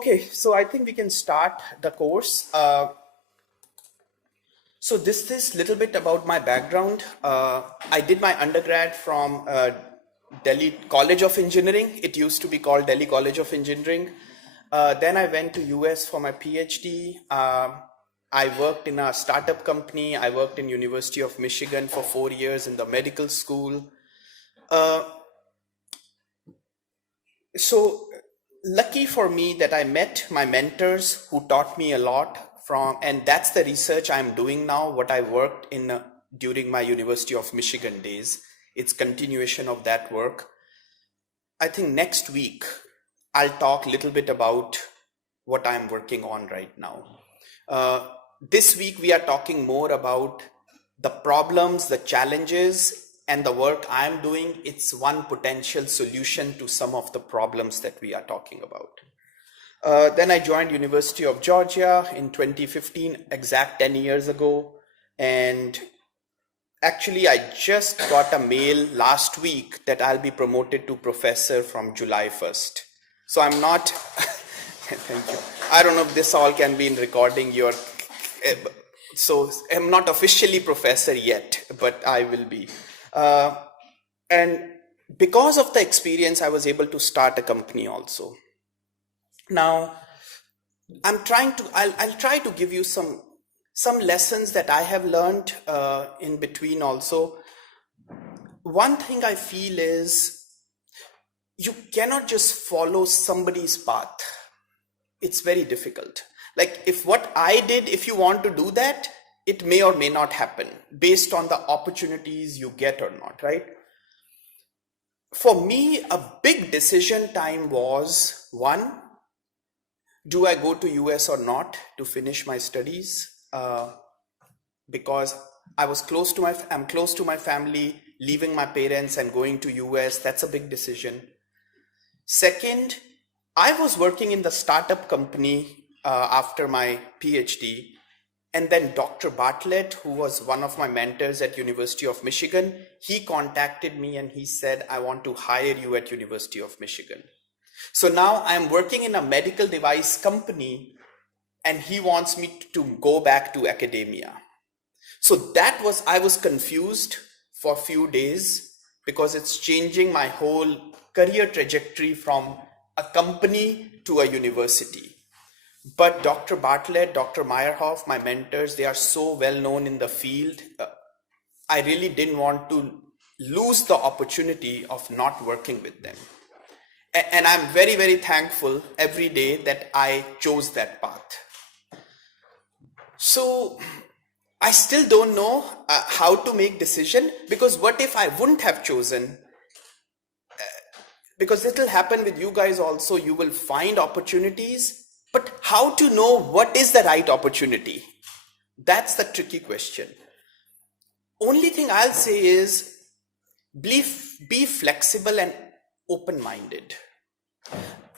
Okay, so I think we can start the course. So this is little bit about my background. I did my undergrad from Delhi College of Engineering. It used to be called Delhi College of Engineering. Then I went to US for my PhD. I worked in a startup company. I worked in University of Michigan for 4 years in the medical school. Uh, so lucky for me that I met my mentors who taught me a lot from, and that's the research I'm doing now, what I worked in during my University of Michigan days. It's continuation of that work. I think next week I'll talk a little bit about what I'm working on right now. This week we are talking more about the problems, the challenges, and the work I'm doing. It's one potential solution to some of the problems that we are talking about. Then I joined University of Georgia in 2015, exact 10 years ago. And actually, I just got a mail last week that I'll be promoted to professor from July 1st. So I'm not, thank you. I don't know if this all can be in recording your, so I'm not officially professor yet, but I will be. And because of the experience, I was able to start a company also. Now, I'll try to give you some lessons that I have learned in between also. One thing I feel is you cannot just follow somebody's path. It's very difficult. Like if what I did, if you want to do that, it may or may not happen based on the opportunities you get or not, right? For me, a big decision time was one, do I go to US or not to finish my studies? Because I'm close to my family, leaving my parents and going to US, that's a big decision. Second, I was working in the startup company after my PhD, and then Dr. Bartlett, who was one of my mentors at University of Michigan, he contacted me and he said, I want to hire you at University of Michigan. So now I'm working in a medical device company and he wants me to go back to academia. So I was confused for a few days because it's changing my whole career trajectory from a company to a university. But Dr. Bartlett, Dr. Meyerhoff, my mentors, they are so well known in the field. I really didn't want to lose the opportunity of not working with them. And I'm very, very thankful every day that I chose that path. So I still don't know how to make decision, because what if I wouldn't have chosen? Because it'll happen with you guys also. You will find opportunities, but how to know what is the right opportunity? That's the tricky question. Only thing I'll say is be flexible and open-minded.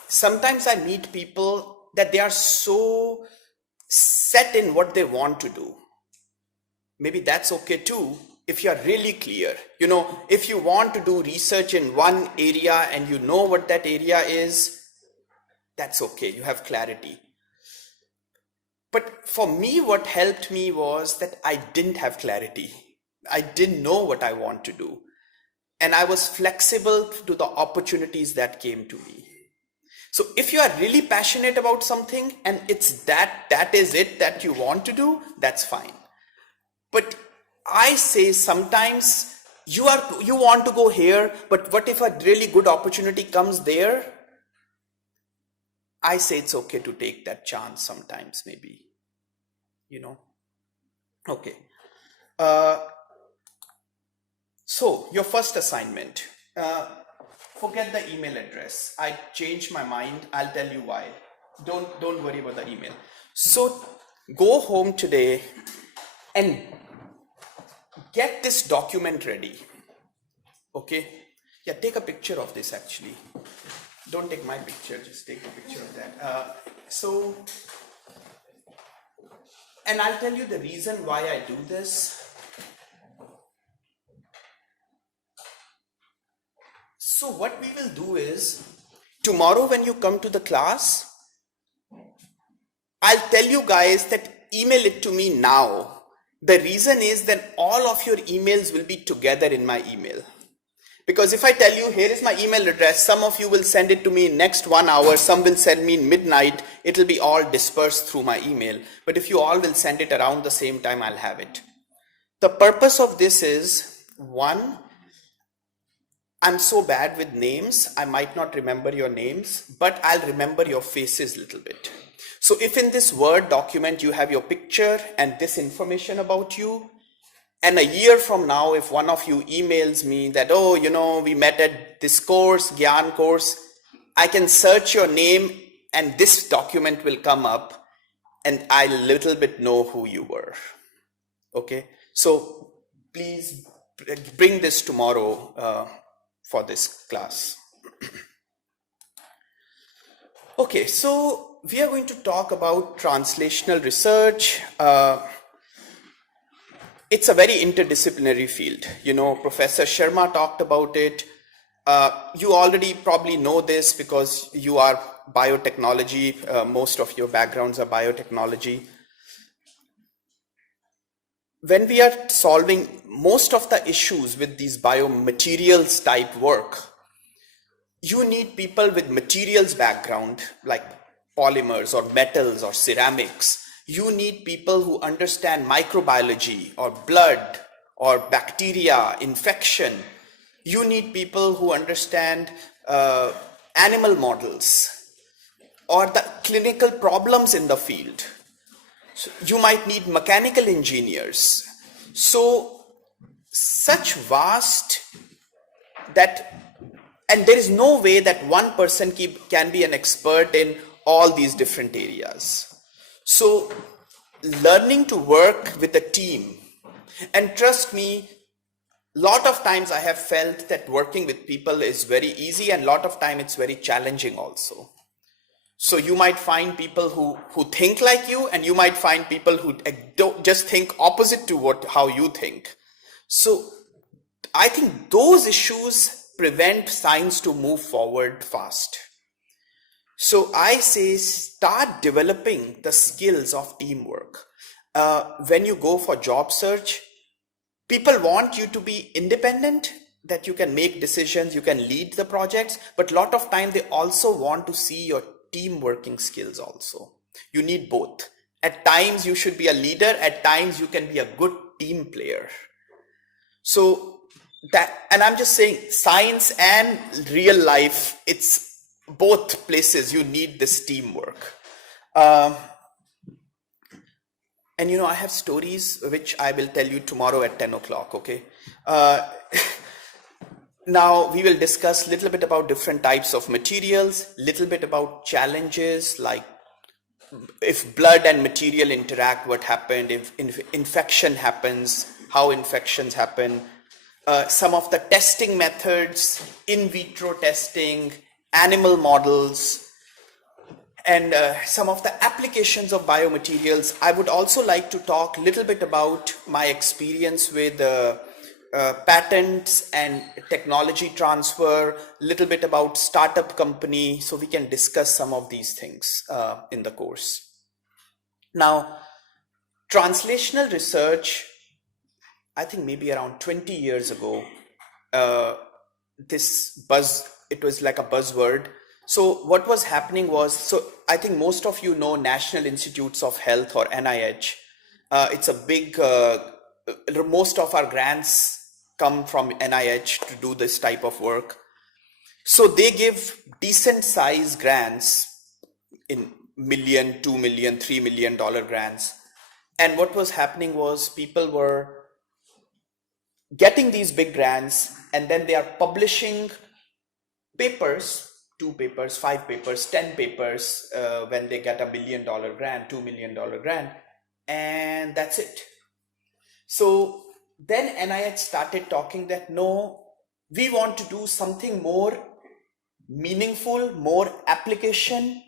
Sometimes I meet people that they are so set in what they want to do. Maybe that's okay too, if you're really clear. You know, if you want to do research in one area and you know what that area is, that's okay, you have clarity. But for me, what helped me was that I didn't have clarity. I didn't know what I want to do. And I was flexible to the opportunities that came to me. So if you are really passionate about something and it's that is it that you want to do, that's fine. But I say sometimes you want to go here, but what if a really good opportunity comes there? I say it's okay to take that chance sometimes, maybe, you know. Okay. So your first assignment, forget the email address. I changed my mind. I'll tell you why. Don't worry about the email. So go home today and get this document ready. Okay. Yeah, take a picture of this actually. Don't take my picture, just take a picture of that. And I'll tell you the reason why I do this. So what we will do is, tomorrow when you come to the class, I'll tell you guys that email it to me now. The reason is that all of your emails will be together in my email. Because if I tell you, here is my email address, some of you will send it to me in next 1 hour, some will send me in midnight, it will be all dispersed through my email. But if you all will send it around the same time, I'll have it. The purpose of this is, one, I'm so bad with names, I might not remember your names, but I'll remember your faces a little bit. So if in this Word document you have your picture and this information about you, and a year from now, if one of you emails me that, oh, we met at this course, Gyan course, I can search your name and this document will come up and I little bit know who you were. Okay, so please bring this tomorrow for this class. Okay, so we are going to talk about translational research. It's a very interdisciplinary field. Professor Sharma talked about it. You already probably know this because you are biotechnology. Most of your backgrounds are biotechnology. When we are solving most of the issues with these biomaterials type work, you need people with materials background like polymers or metals or ceramics. You need people who understand microbiology or blood or bacteria, infection. You need people who understand animal models or the clinical problems in the field. So you might need mechanical engineers. So such vast and there is no way that one person can be an expert in all these different areas. So learning to work with a team, and trust me, lot of times I have felt that working with people is very easy and lot of time it's very challenging also. So you might find people who think like you, and you might find people who don't just think opposite to how you think. So I think those issues prevent science to move forward fast. So I say start developing the skills of teamwork. When you go for job search, people want you to be independent, that you can make decisions, you can lead the projects, but a lot of time they also want to see your team working skills also. You need both. At times you should be a leader, at times you can be a good team player. So and I'm just saying, science and real life, it's both places you need this teamwork. And I have stories which I will tell you tomorrow at 10 o'clock, okay? Now we will discuss a little bit about different types of materials, little bit about challenges, like if blood and material interact, what happened, if infection happens, how infections happen, some of the testing methods, in vitro testing, animal models, and some of the applications of biomaterials. I would also like to talk a little bit about my experience with patents and technology transfer, a little bit about startup company, so we can discuss some of these things in the course. Now, translational research, I think maybe around 20 years ago, it was like a buzzword. So what was happening was, so I think most of you know National Institutes of Health, or NIH. It's a big, most of our grants come from NIH to do this type of work. So they give decent size grants in $1 million, $2 million, $3 million grants. And what was happening was people were getting these big grants, and then they are publishing papers, 2 papers, 5 papers, 10 papers, when they get $1 million grant, $2 million grant, and that's it. So then NIH started talking that no, we want to do something more meaningful, more application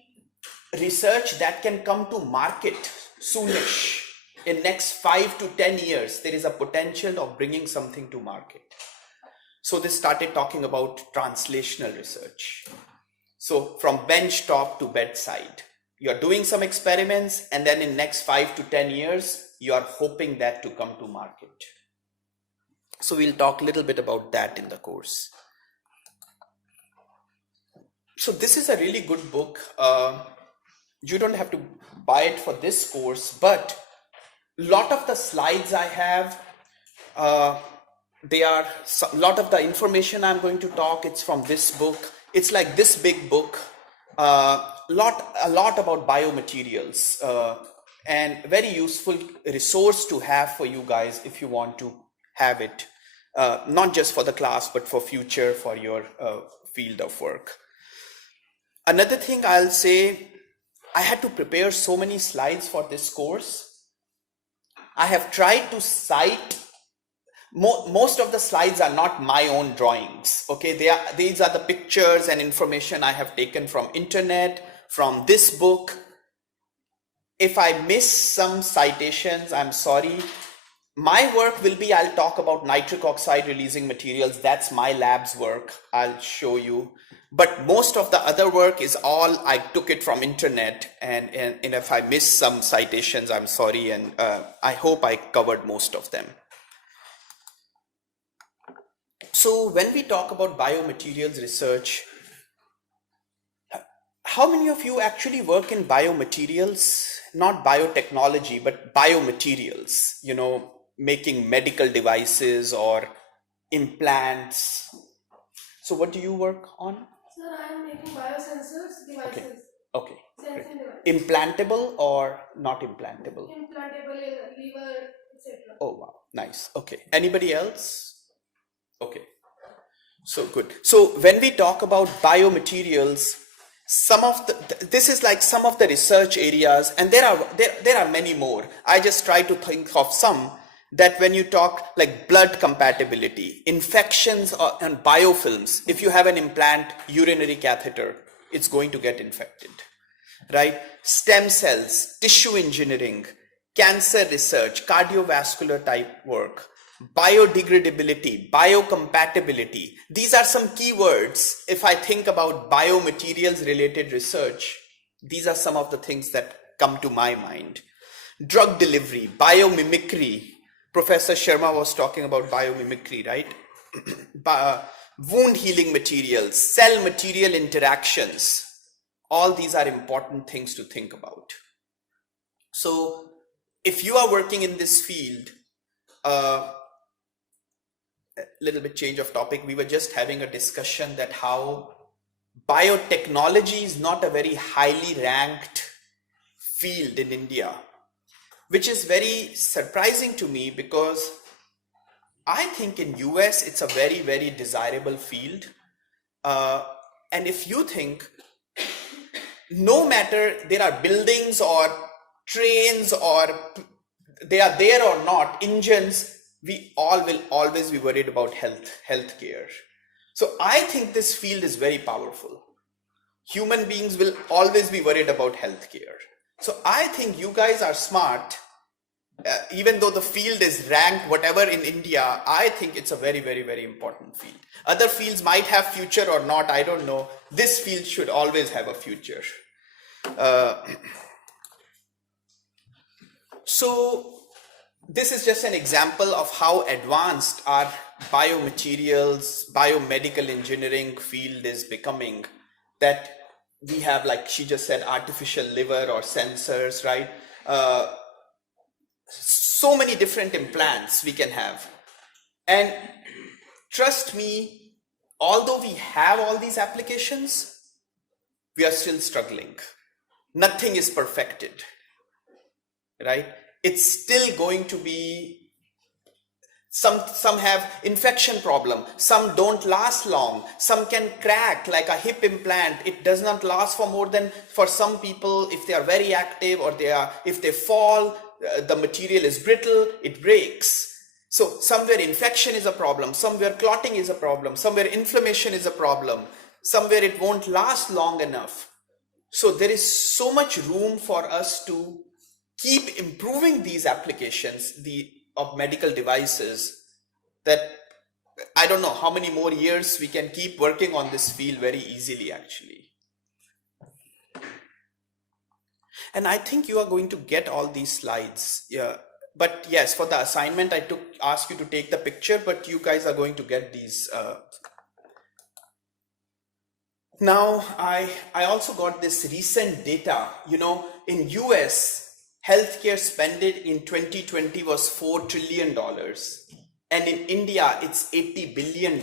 research that can come to market soonish. In next 5 to 10 years, there is a potential of bringing something to market. So they started talking about translational research. So from bench top to bedside. You're doing some experiments, and then in next 5 to 10 years, you are hoping that to come to market. So we'll talk a little bit about that in the course. So this is a really good book. You don't have to buy it for this course, but a lot of the slides I have, they are a lot of the information I'm going to talk. It's from this book. It's like this big book. A lot about biomaterials, and very useful resource to have for you guys if you want to have it, not just for the class but for future, for your field of work. Another thing I'll say, I had to prepare so many slides for this course. I have tried to cite, most of the slides are not my own drawings. Okay, these are the pictures and information I have taken from internet, from this book. If I miss some citations, I'm sorry. My work will be, I'll talk about nitric oxide releasing materials. That's my lab's work. I'll show you. But most of the other work is all, I took it from internet. And if I miss some citations, I'm sorry. And I hope I covered most of them. So when we talk about biomaterials research, how many of you actually work in biomaterials? Not biotechnology, but biomaterials, making medical devices or implants. So what do you work on? Sir, I am making biosensors devices. Okay. Sensing devices. Implantable or not implantable? Implantable, liver, etc. Oh, wow. Nice. Okay. Anybody else? Okay. So good. So when we talk about biomaterials, this is like some of the research areas, and there are many more. I just try to think of some that when you talk like blood compatibility, infections and biofilms. If you have an implant urinary catheter, it's going to get infected, right? Stem cells, tissue engineering, cancer research, cardiovascular type work, biodegradability, biocompatibility. These are some keywords. If I think about biomaterials related research, these are some of the things that come to my mind. Drug delivery, biomimicry. Professor Sharma was talking about biomimicry, right? Wound healing materials, cell material interactions. All these are important things to think about. So if you are working in this field, a little bit change of topic. We were just having a discussion that how biotechnology is not a very highly ranked field in India, which is very surprising to me because I think in US it's a very, very desirable field. And if you think, no matter there are buildings or trains or they are there or not, engines, we all will always be worried about healthcare. So I think this field is very powerful. Human beings will always be worried about healthcare. So I think you guys are smart. Even though the field is ranked whatever in India, I think it's a very, very, very important field. Other fields might have future or not, I don't know. This field should always have a future. So this is just an example of how advanced our biomaterials, biomedical engineering field is becoming, that we have, like she just said, artificial liver or sensors, right? So many different implants we can have. And trust me, although we have all these applications, we are still struggling. Nothing is perfected, right? It's still going to be, some have infection problem, some don't last long, some can crack, like a hip implant. It does not last for more than, for some people, if they are very active or if they fall, the material is brittle, it breaks. So somewhere infection is a problem, somewhere clotting is a problem, somewhere inflammation is a problem, somewhere it won't last long enough. So there is so much room for us to keep improving these applications of medical devices, that I don't know how many more years we can keep working on this field very easily, actually. And I think you are going to get all these slides. Yeah. But yes, for the assignment, asked you to take the picture, but you guys are going to get these. Now, I also got this recent data. In US, healthcare spending in 2020 was $4 trillion, and in India, it's $80 billion.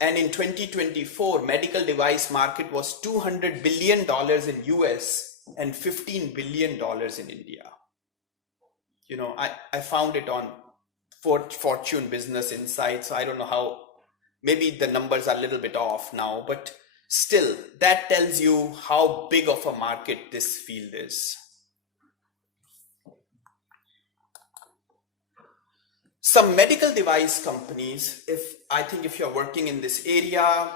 And in 2024, medical device market was $200 billion in US and $15 billion in India. I found it on Fortune Business Insights. So I don't know how, maybe the numbers are a little bit off now, but still, that tells you how big of a market this field is. Some medical device companies, if you're working in this area,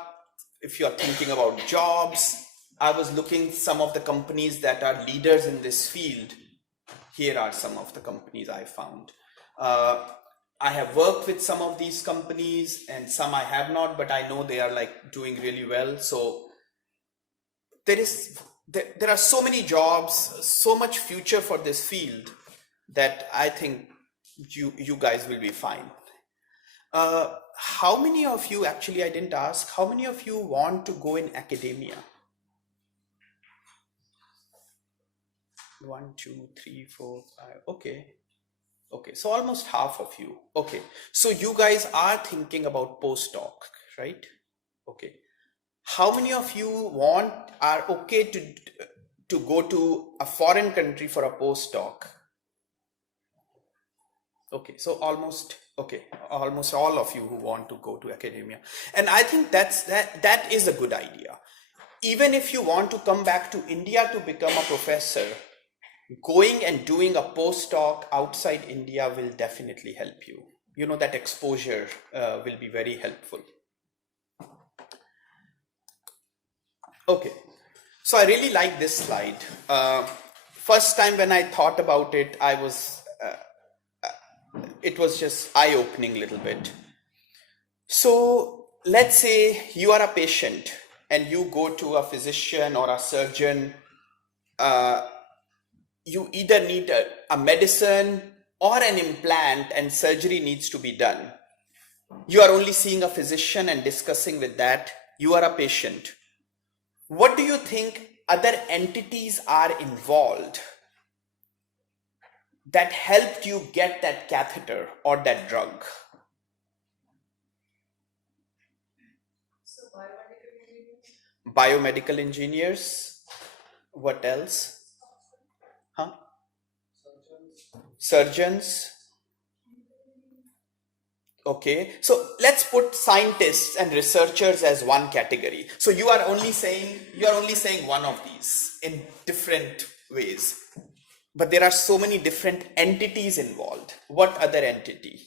if you're thinking about jobs, I was looking some of the companies that are leaders in this field. Here are some of the companies I found. I have worked with some of these companies and some I have not, but I know they are like doing really well. So there are so many jobs, so much future for this field that I think you guys will be fine. How many of you, actually I didn't ask, how many of you want to go in academia? 1, 2, 3, 4, 5. Okay, so almost half of you. Okay, so you guys are thinking about postdoc, right? Okay, how many of you are okay to go to a foreign country for a postdoc? Okay, so almost all of you who want to go to academia, and I think that is a good idea. Even if you want to come back to India to become a professor, going and doing a postdoc outside India will definitely help you. That exposure will be very helpful. Okay, so I really like this slide. First time when I thought about it, it was just eye-opening a little bit. So let's say you are a patient and you go to a physician or a surgeon. You either need a medicine or an implant and surgery needs to be done. You are only seeing a physician and discussing with that. You are a patient. What do you think other entities are involved that helped you get that catheter or that drug? So Biomedical engineers. What else? Huh? Surgeons. Okay, so let's put scientists and researchers as one category. So you are only saying one of these in different ways, but there are so many different entities involved. What other entity?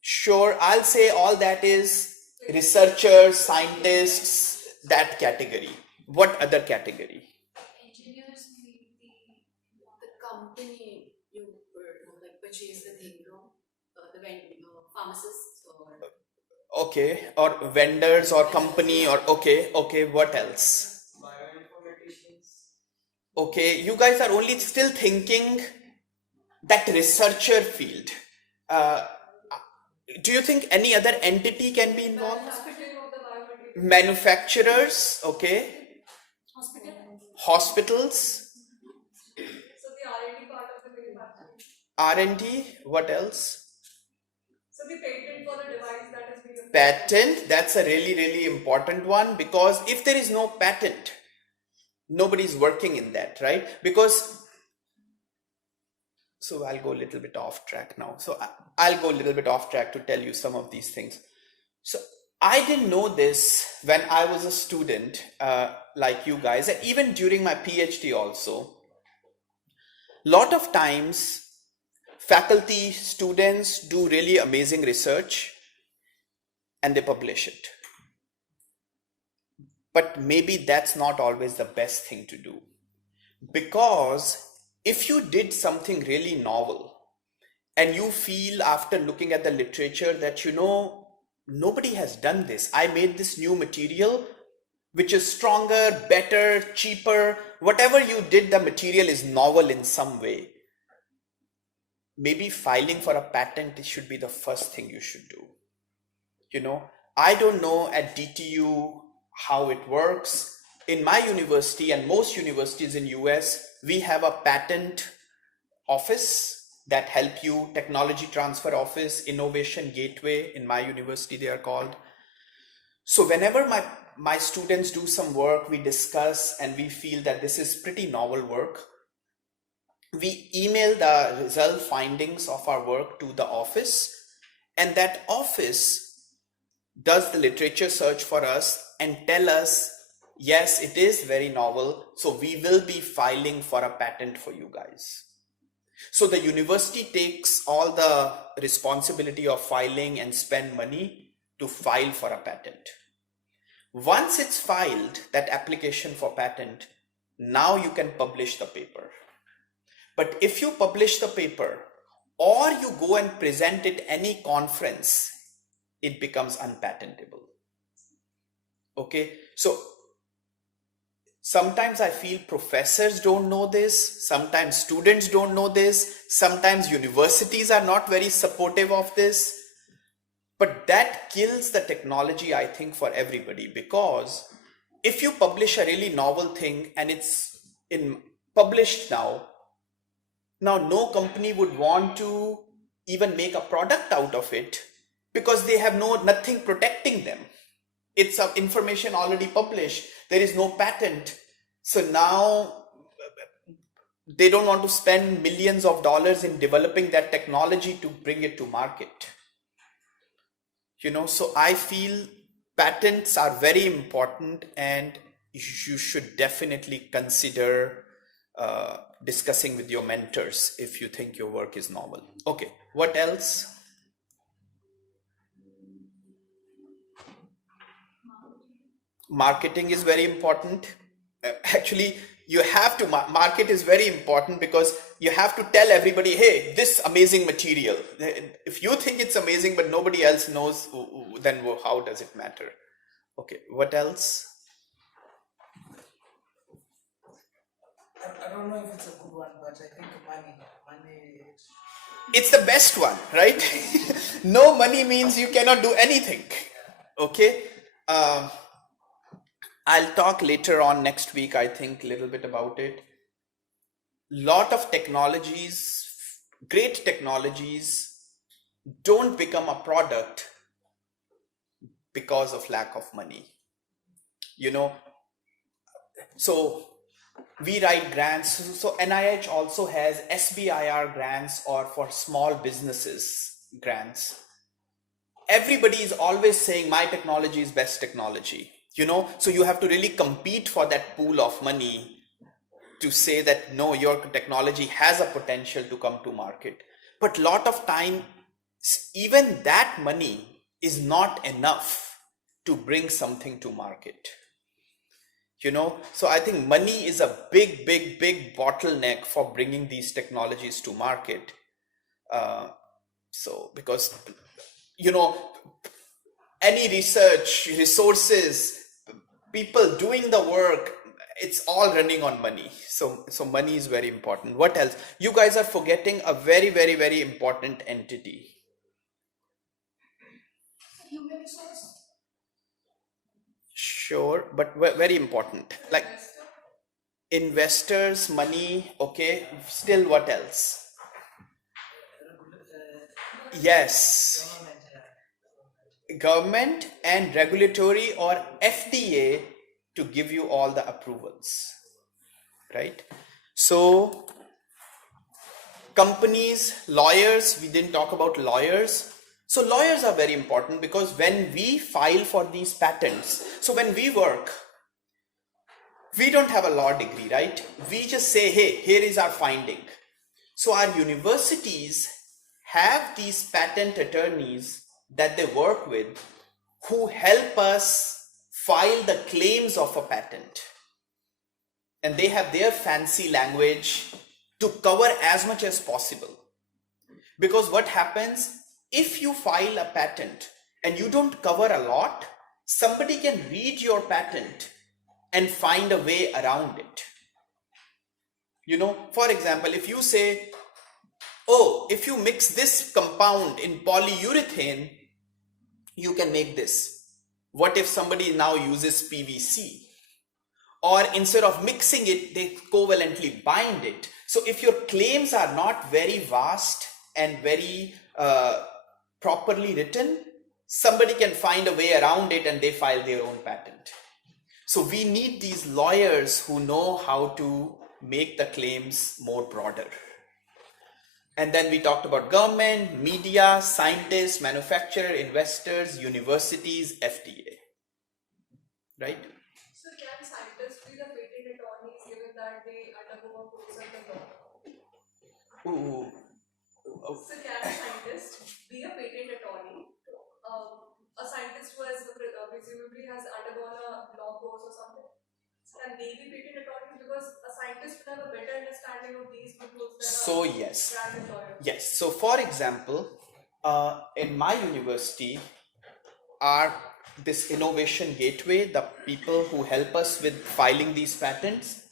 Sure, I'll say all that is researchers, scientists, that category. What other category? Engineers may be the company you like purchase the thing from, pharmacists or Okay, or vendors or company or okay, what else? Okay, you guys are only still thinking that researcher field. Do you think any other entity can be involved? Manufacturers, okay. Hospitals. So the R&D part of the manufacturing. R&D, what else? So the patent for the device that is being applied. Patent, that's a really, really important one, because if there is no patent, nobody's working in that, right? So I'll go a little bit off track now. So I'll go a little bit off track to tell you some of these things. So I didn't know this when I was a student, like you guys, and even during my PhD also. Lot of times, faculty, students do really amazing research and they publish it. But maybe that's not always the best thing to do. Because if you did something really novel and you feel after looking at the literature that, nobody has done this, I made this new material, which is stronger, better, cheaper. Whatever you did, the material is novel in some way. Maybe filing for a patent should be the first thing you should do. I don't know at DTU how it works. In my university and most universities in US, we have a patent office that help you, technology transfer office, innovation gateway. In my university they are called. So whenever my students do some work, we discuss and we feel that this is pretty novel work, we email the result findings of our work to the office, and that office does the literature search for us and tell us, yes, it is very novel, so we will be filing for a patent for you guys. So the university takes all the responsibility of filing and spend money to file for a patent. Once it's filed, that application for patent, now you can publish the paper. But if you publish the paper or you go and present it any conference, it becomes unpatentable. Okay, so sometimes I feel professors don't know this, sometimes students don't know this, sometimes universities are not very supportive of this, but that kills the technology, I think, for everybody. Because if you publish a really novel thing and it's published now no company would want to even make a product out of it, because they have nothing protecting them. It's information already published. There is no patent. So now they don't want to spend millions of dollars in developing that technology to bring it to market. So I feel patents are very important, and you should definitely consider discussing with your mentors if you think your work is novel. Okay, what else? Marketing is very important. Actually, you have to market is very important, because you have to tell everybody, hey, this amazing material. If you think it's amazing but nobody else knows, then how does it matter? Okay, what else? I don't know if it's a good one, but I think money. It's the best one, right? No money means you cannot do anything. Okay. I'll talk later on next week, I think, a little bit about it. Lot of technologies, great technologies, don't become a product because of lack of money. So we write grants. So NIH also has SBIR grants, or for small businesses grants. Everybody is always saying my technology is best technology. So you have to really compete for that pool of money to say that no, your technology has a potential to come to market. But a lot of time, even that money is not enough to bring something to market. So I think money is a big bottleneck for bringing these technologies to market. So because any research, resources, people doing the work, it's all running on money. So money is very important. What else? You guys are forgetting a very important entity. Human resource. Sure, but very important. Like investors, money. Okay, still what else? Yes, government and regulatory, or FDA, to give you all the approvals, right? So companies, lawyers, we didn't talk about lawyers. So lawyers are very important, because when we file for these patents, so when we work, we don't have a law degree, right? We just say, hey, here is our finding. So our universities have these patent attorneys that they work with, who help us file the claims of a patent. And they have their fancy language to cover as much as possible. Because what happens, if you file a patent and you don't cover a lot, somebody can read your patent and find a way around it. For example, if you say, oh, if you mix this compound in polyurethane, you can make this. What if somebody now uses PVC? Or instead of mixing it, they covalently bind it. So if your claims are not very vast and very properly written, somebody can find a way around it and they file their own patent. So we need these lawyers who know how to make the claims more broader. And then we talked about government, media, scientists, manufacturer, investors, universities, FDA, right? So can scientists be the patent attorneys given that they undergo a course under law? Ooh. So can a scientist be a patent attorney? A scientist who has presumably has undergone a law course or something. Can they be patent attorneys? Because a scientist will have a better understanding of these rules than So a yes. branded lawyer. Yes. So for example, in my university, our this innovation gateway, the people who help us with filing these patents,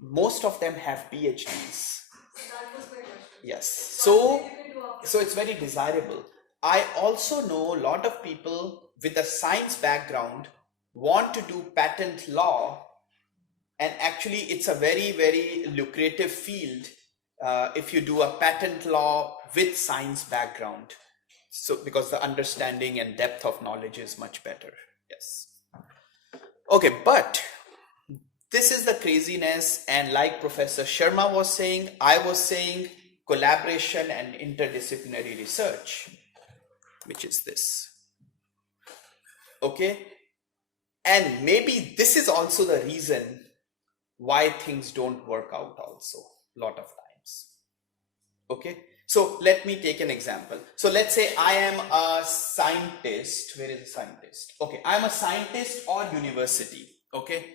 most of them have PhDs. So that was my question. Yes. So you can do after. So it's very desirable. I also know a lot of people with a science background want to do patent law, and actually it's a very, very lucrative field if you do a patent law with science background. So because the understanding and depth of knowledge is much better. Yes. Okay, but this is the craziness, and like Professor Sharma was saying, I was saying collaboration and interdisciplinary research, which is this. Okay, and maybe this is also the reason why things don't work out also a lot of times. Okay, so let me take an example. So let's say I am a scientist. Where is a scientist? Okay, I'm a scientist or university. Okay,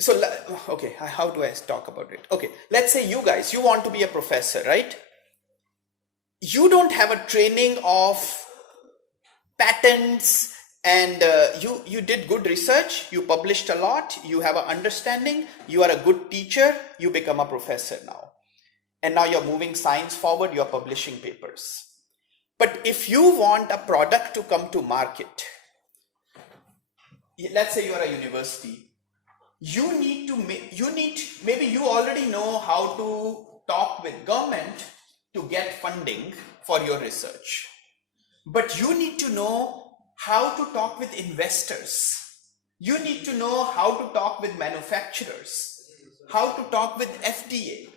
so okay, how do I talk about it? Okay, let's say you guys, you want to be a professor, right? You don't have a training of patents, and you did good research, you published a lot, you have an understanding, you are a good teacher, you become a professor now, and now you're moving science forward, you're publishing papers. But if you want a product to come to market, let's say you are a university, maybe you already know how to talk with government to get funding for your research, but you need to know how to talk with investors. You need to know how to talk with manufacturers, how to talk with FDA,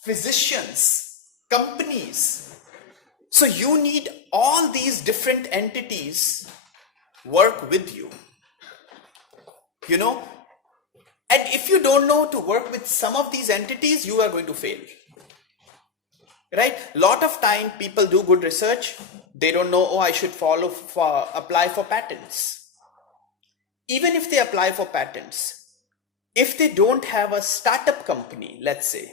physicians, companies. So you need all these different entities work with you. And if you don't know to work with some of these entities, you are going to fail. Right? Lot of time people do good research, they don't know, oh, I should apply for patents. Even if they apply for patents, if they don't have a startup company, let's say,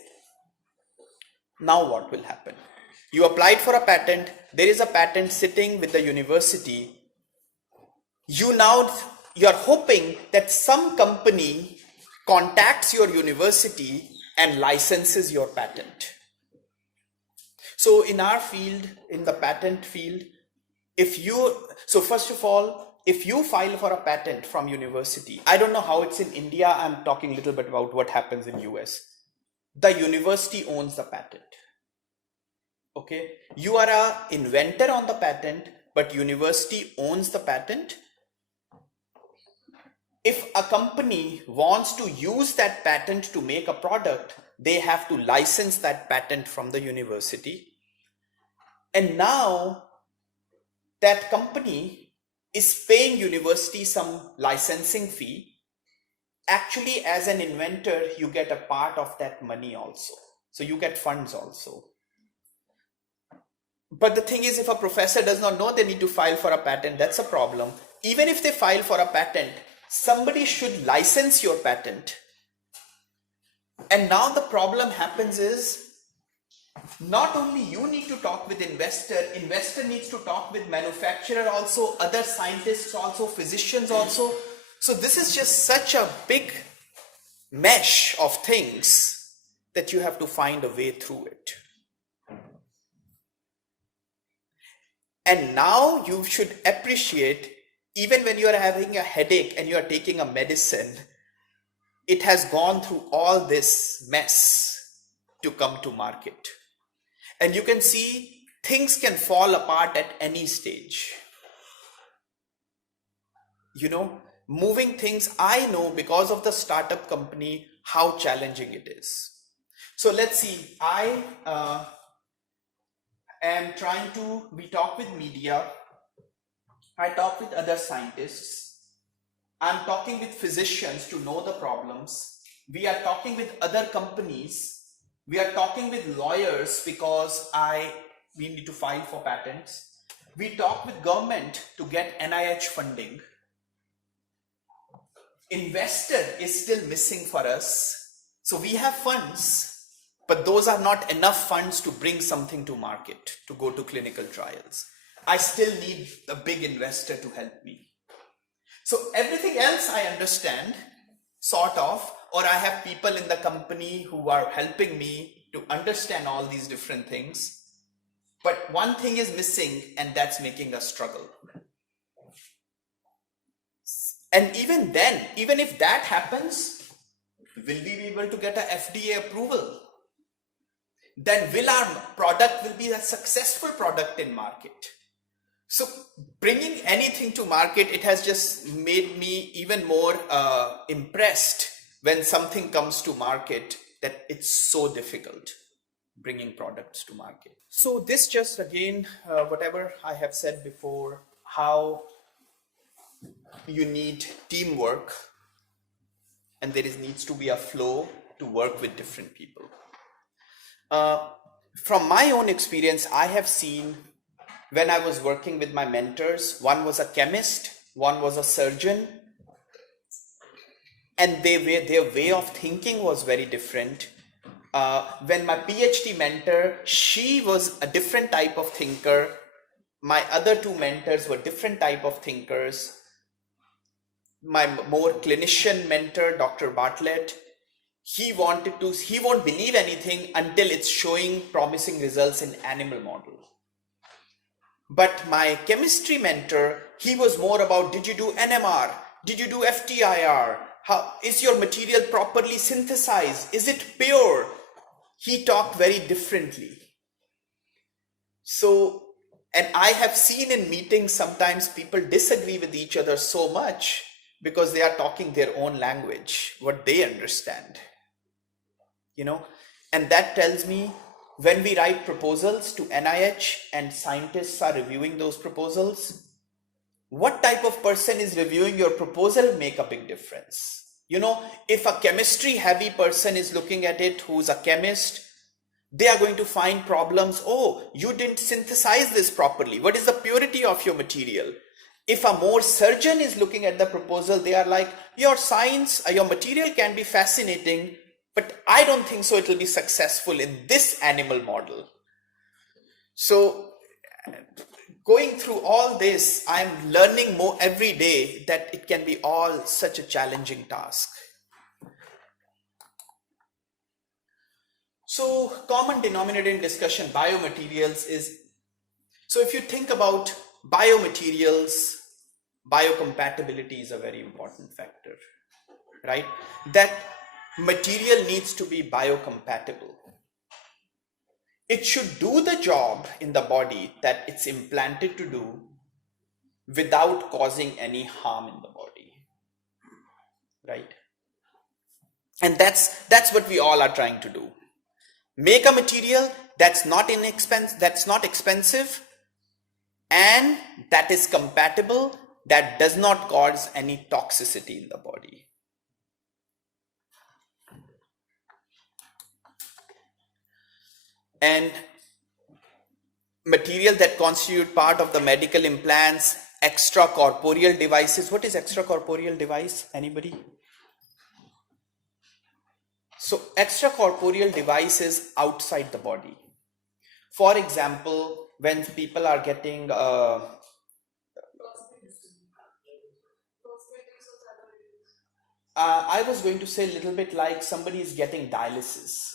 now what will happen? You applied for a patent, there is a patent sitting with the university. You're hoping that some company contacts your university and licenses your patent. So in our field, in the patent field, first of all, if you file for a patent from university, I don't know how it's in India, I'm talking a little bit about what happens in US. The university owns the patent. Okay, you are an inventor on the patent, but university owns the patent. If a company wants to use that patent to make a product, they have to license that patent from the university. And now that company is paying university some licensing fee. Actually, as an inventor, you get a part of that money also. So you get funds also. But the thing is, if a professor does not know they need to file for a patent, that's a problem. Even if they file for a patent, somebody should license your patent. And now the problem happens is, not only you need to talk with investor needs to talk with manufacturer also, other scientists also, physicians also. So this is just such a big mesh of things that you have to find a way through it. And now you should appreciate, even when you are having a headache and you are taking a medicine, it has gone through all this mess to come to market. And you can see things can fall apart at any stage. Moving things, I know because of the startup company, how challenging it is. So let's see, we talk with media, I talk with other scientists, I'm talking with physicians to know the problems, we are talking with other companies, we are talking with lawyers because we need to file for patents, we talk with government to get NIH funding. Investor is still missing for us. So we have funds, but those are not enough funds to bring something to market, to go to clinical trials. I still need a big investor to help me. So everything else I understand, sort of, or I have people in the company who are helping me to understand all these different things. But one thing is missing, and that's making us struggle. And even then, even if that happens, will we be able to get a FDA approval? Then will our product will be a successful product in market? So bringing anything to market, it has just made me even more impressed when something comes to market, that it's so difficult bringing products to market. So this just again, whatever I have said before, how you need teamwork, and needs to be a flow to work with different people. From my own experience, I have seen when I was working with my mentors, one was a chemist, one was a surgeon, and their way of thinking was very different. When my PhD mentor, she was a different type of thinker. My other two mentors were different type of thinkers. My more clinician mentor, Dr. Bartlett, he won't believe anything until it's showing promising results in animal model. But my chemistry mentor, he was more about, did you do NMR? Did you do FTIR? How is your material properly synthesized? Is it pure? He talked very differently. So, and I have seen in meetings, sometimes people disagree with each other so much because they are talking their own language, what they understand. And that tells me, when we write proposals to NIH and scientists are reviewing those proposals, what type of person is reviewing your proposal make a big difference. If a chemistry heavy person is looking at it, who's a chemist, they are going to find problems. Oh, you didn't synthesize this properly. What is the purity of your material? If a more surgeon is looking at the proposal, they are like, your science, your material can be fascinating, but I don't think so it will be successful in this animal model. So going through all this, I'm learning more every day that it can be all such a challenging task. So common denominator in discussion, biomaterials is, so if you think about biomaterials, biocompatibility is a very important factor, right? That material needs to be biocompatible. It should do the job in the body that it's implanted to do without causing any harm in the body, right? And that's what we all are trying to do. Make a material that's not expensive, and that is compatible, that does not cause any toxicity in the body. And material that constitute part of the medical implants, extracorporeal devices. What is extracorporeal device? Anybody? So extracorporeal device is outside the body. For example, when people are getting I was going to say a little bit like somebody is getting dialysis.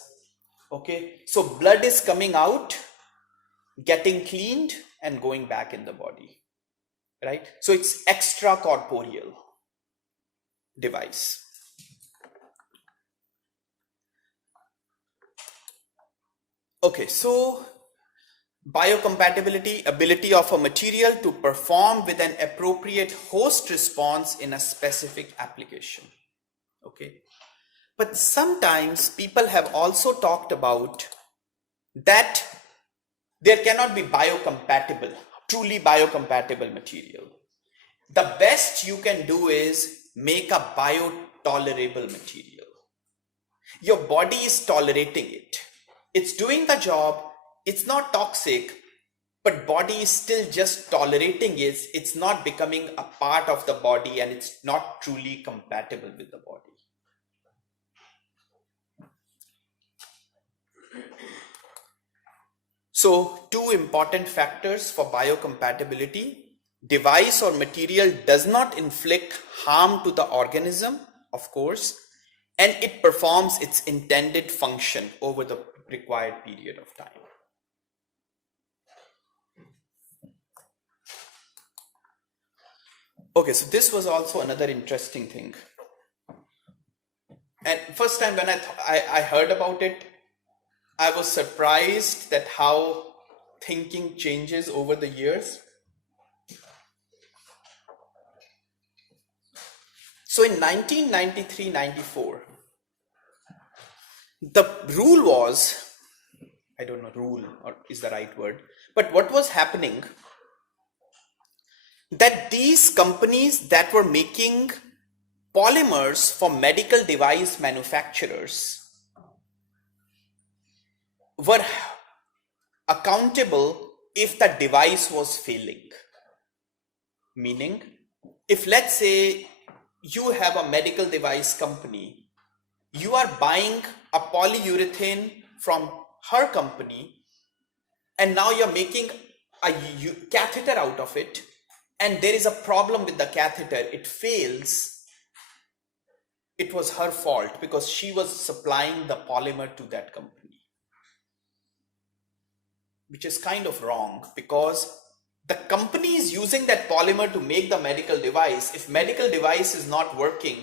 Okay, so blood is coming out, getting cleaned, and going back in the body, right? So it's extracorporeal device. Okay, so biocompatibility, ability of a material to perform with an appropriate host response in a specific application. Okay, but sometimes people have also talked about that there cannot be truly biocompatible material. The best you can do is make a biotolerable material. Your body is tolerating it. It's doing the job. It's not toxic, but body is still just tolerating it. It's not becoming a part of the body, and it's not truly compatible with the body. So, two important factors for biocompatibility. Device or material does not inflict harm to the organism, of course, and it performs its intended function over the required period of time. Okay, so this was also another interesting thing. And first time when I heard about it, I was surprised that how thinking changes over the years. So in 1993-94, the rule was, I don't know rule or is the right word, but what was happening that these companies that were making polymers for medical device manufacturers were accountable if the device was failing. Meaning, if let's say you have a medical device company, you are buying a polyurethane from her company, and now you're making a catheter out of it, and there is a problem with the catheter, it fails. It was her fault because she was supplying the polymer to that company, which is kind of wrong because the company is using that polymer to make the medical device. If medical device is not working,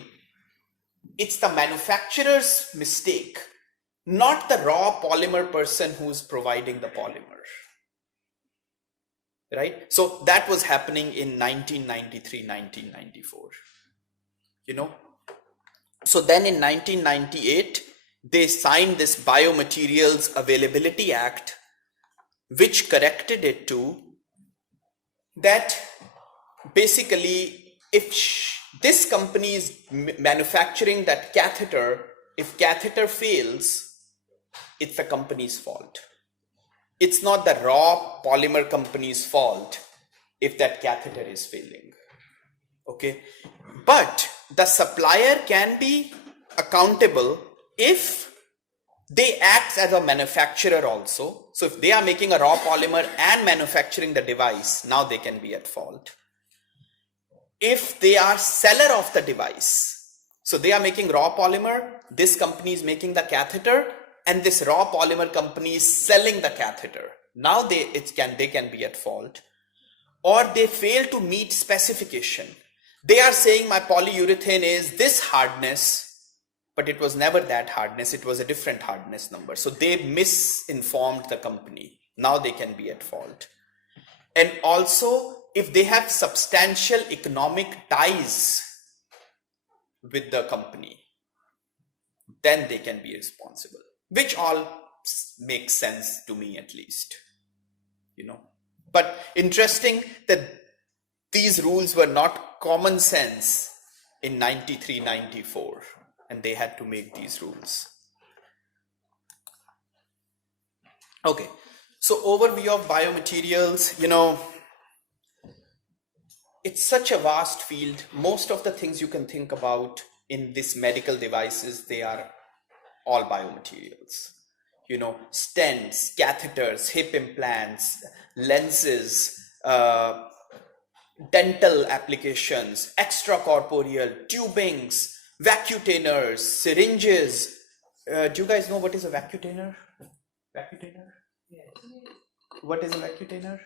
it's the manufacturer's mistake, not the raw polymer person who's providing the polymer. Right? So that was happening in 1993, 1994. You know? So then in 1998, they signed this Biomaterials Availability Act, which corrected it to that basically if this company is manufacturing that catheter, if catheter fails, it's the company's fault. It's not the raw polymer company's fault if that catheter is failing. Okay, but the supplier can be accountable if they act as a manufacturer also. So if they are making a raw polymer and manufacturing the device, now they can be at fault. If they are seller of the device, so they are making raw polymer, this company is making the catheter, and this raw polymer company is selling the catheter. Now they can be at fault. Or they fail to meet specification. They are saying my polyurethane is this hardness, but it was never that hardness, it was a different hardness number. So they misinformed the company. Now they can be at fault. And also, if they have substantial economic ties with the company, then they can be responsible, which all makes sense to me at least, you know. But interesting that these rules were not common sense in 93, 94, and they had to make these rules. Okay, so overview of biomaterials, you know, it's such a vast field. Most of the things you can think about in these medical devices, they are all biomaterials. stents, catheters, hip implants, lenses, dental applications, extracorporeal, tubings, vacutainers, syringes. Do you guys know what is a vacutainer? Vacutainer? Yes. What is a vacutainer?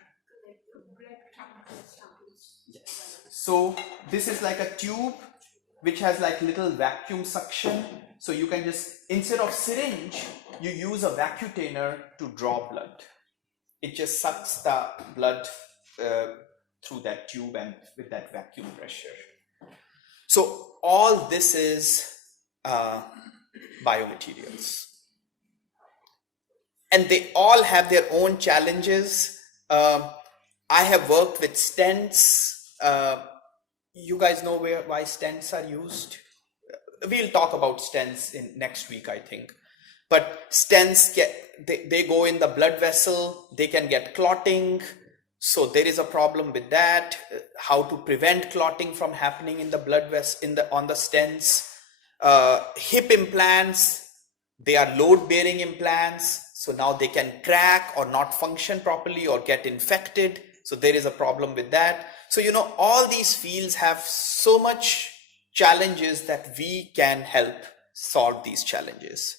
Yes. So this is like a tube which has like little vacuum suction. So you can just, instead of syringe, you use a vacutainer to draw blood. It just sucks the blood through that tube and with that vacuum pressure. So all this is biomaterials. And they all have their own challenges. I have worked with stents. You guys know why stents are used? We'll talk about stents in next week, I think. But stents they go in the blood vessel. They can get clotting. So there is a problem with that. How to prevent clotting from happening in the blood vessel on the stents. Hip implants, they are load-bearing implants. So now they can crack or not function properly or get infected. So there is a problem with that. So, all these fields have so much challenges that we can help solve these challenges.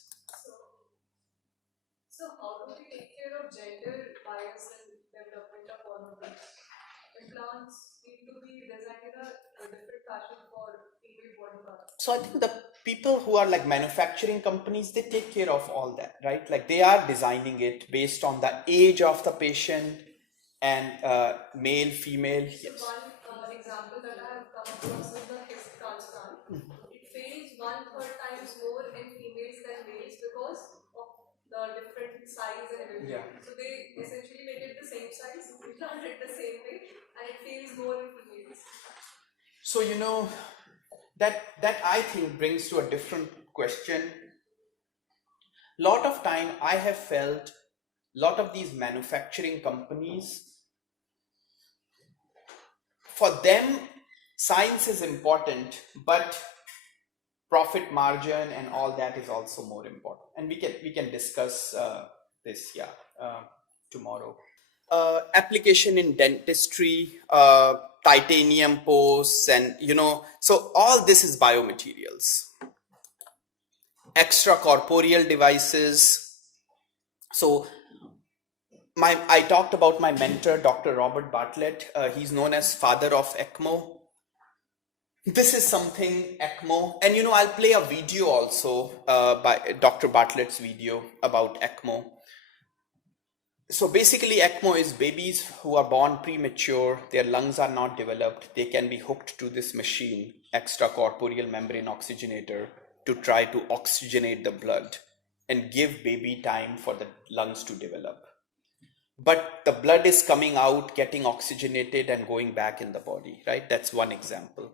So how do we take care of gender bias in development of hormones? Implants need to be designed in a different fashion for female body parts. So I think the people who are like manufacturing companies, they take care of all that, right? Like they are designing it based on the age of the patient and male, female. Yes. So one example that I have come across is the hip transplant. It fails 1/3 times more in females than males because of the different size and everything. Yeah. So they essentially make it the same size, implant it the same way, and it fails more in females. So that I think brings to a different question. Lot of time I have felt lot of these manufacturing companies, for them science is important, but profit margin and all that is also more important, and we can discuss this tomorrow. Application in dentistry, titanium posts, and so all this is biomaterials. Extracorporeal devices. So I talked about my mentor, Dr. Robert Bartlett. He's known as father of ECMO. This is something ECMO, and I'll play a video also by Dr. Bartlett's video about ECMO. So basically ECMO is babies who are born premature, their lungs are not developed, they can be hooked to this machine, extracorporeal membrane oxygenator, to try to oxygenate the blood and give baby time for the lungs to develop. But the blood is coming out, getting oxygenated and going back in the body, right? That's one example.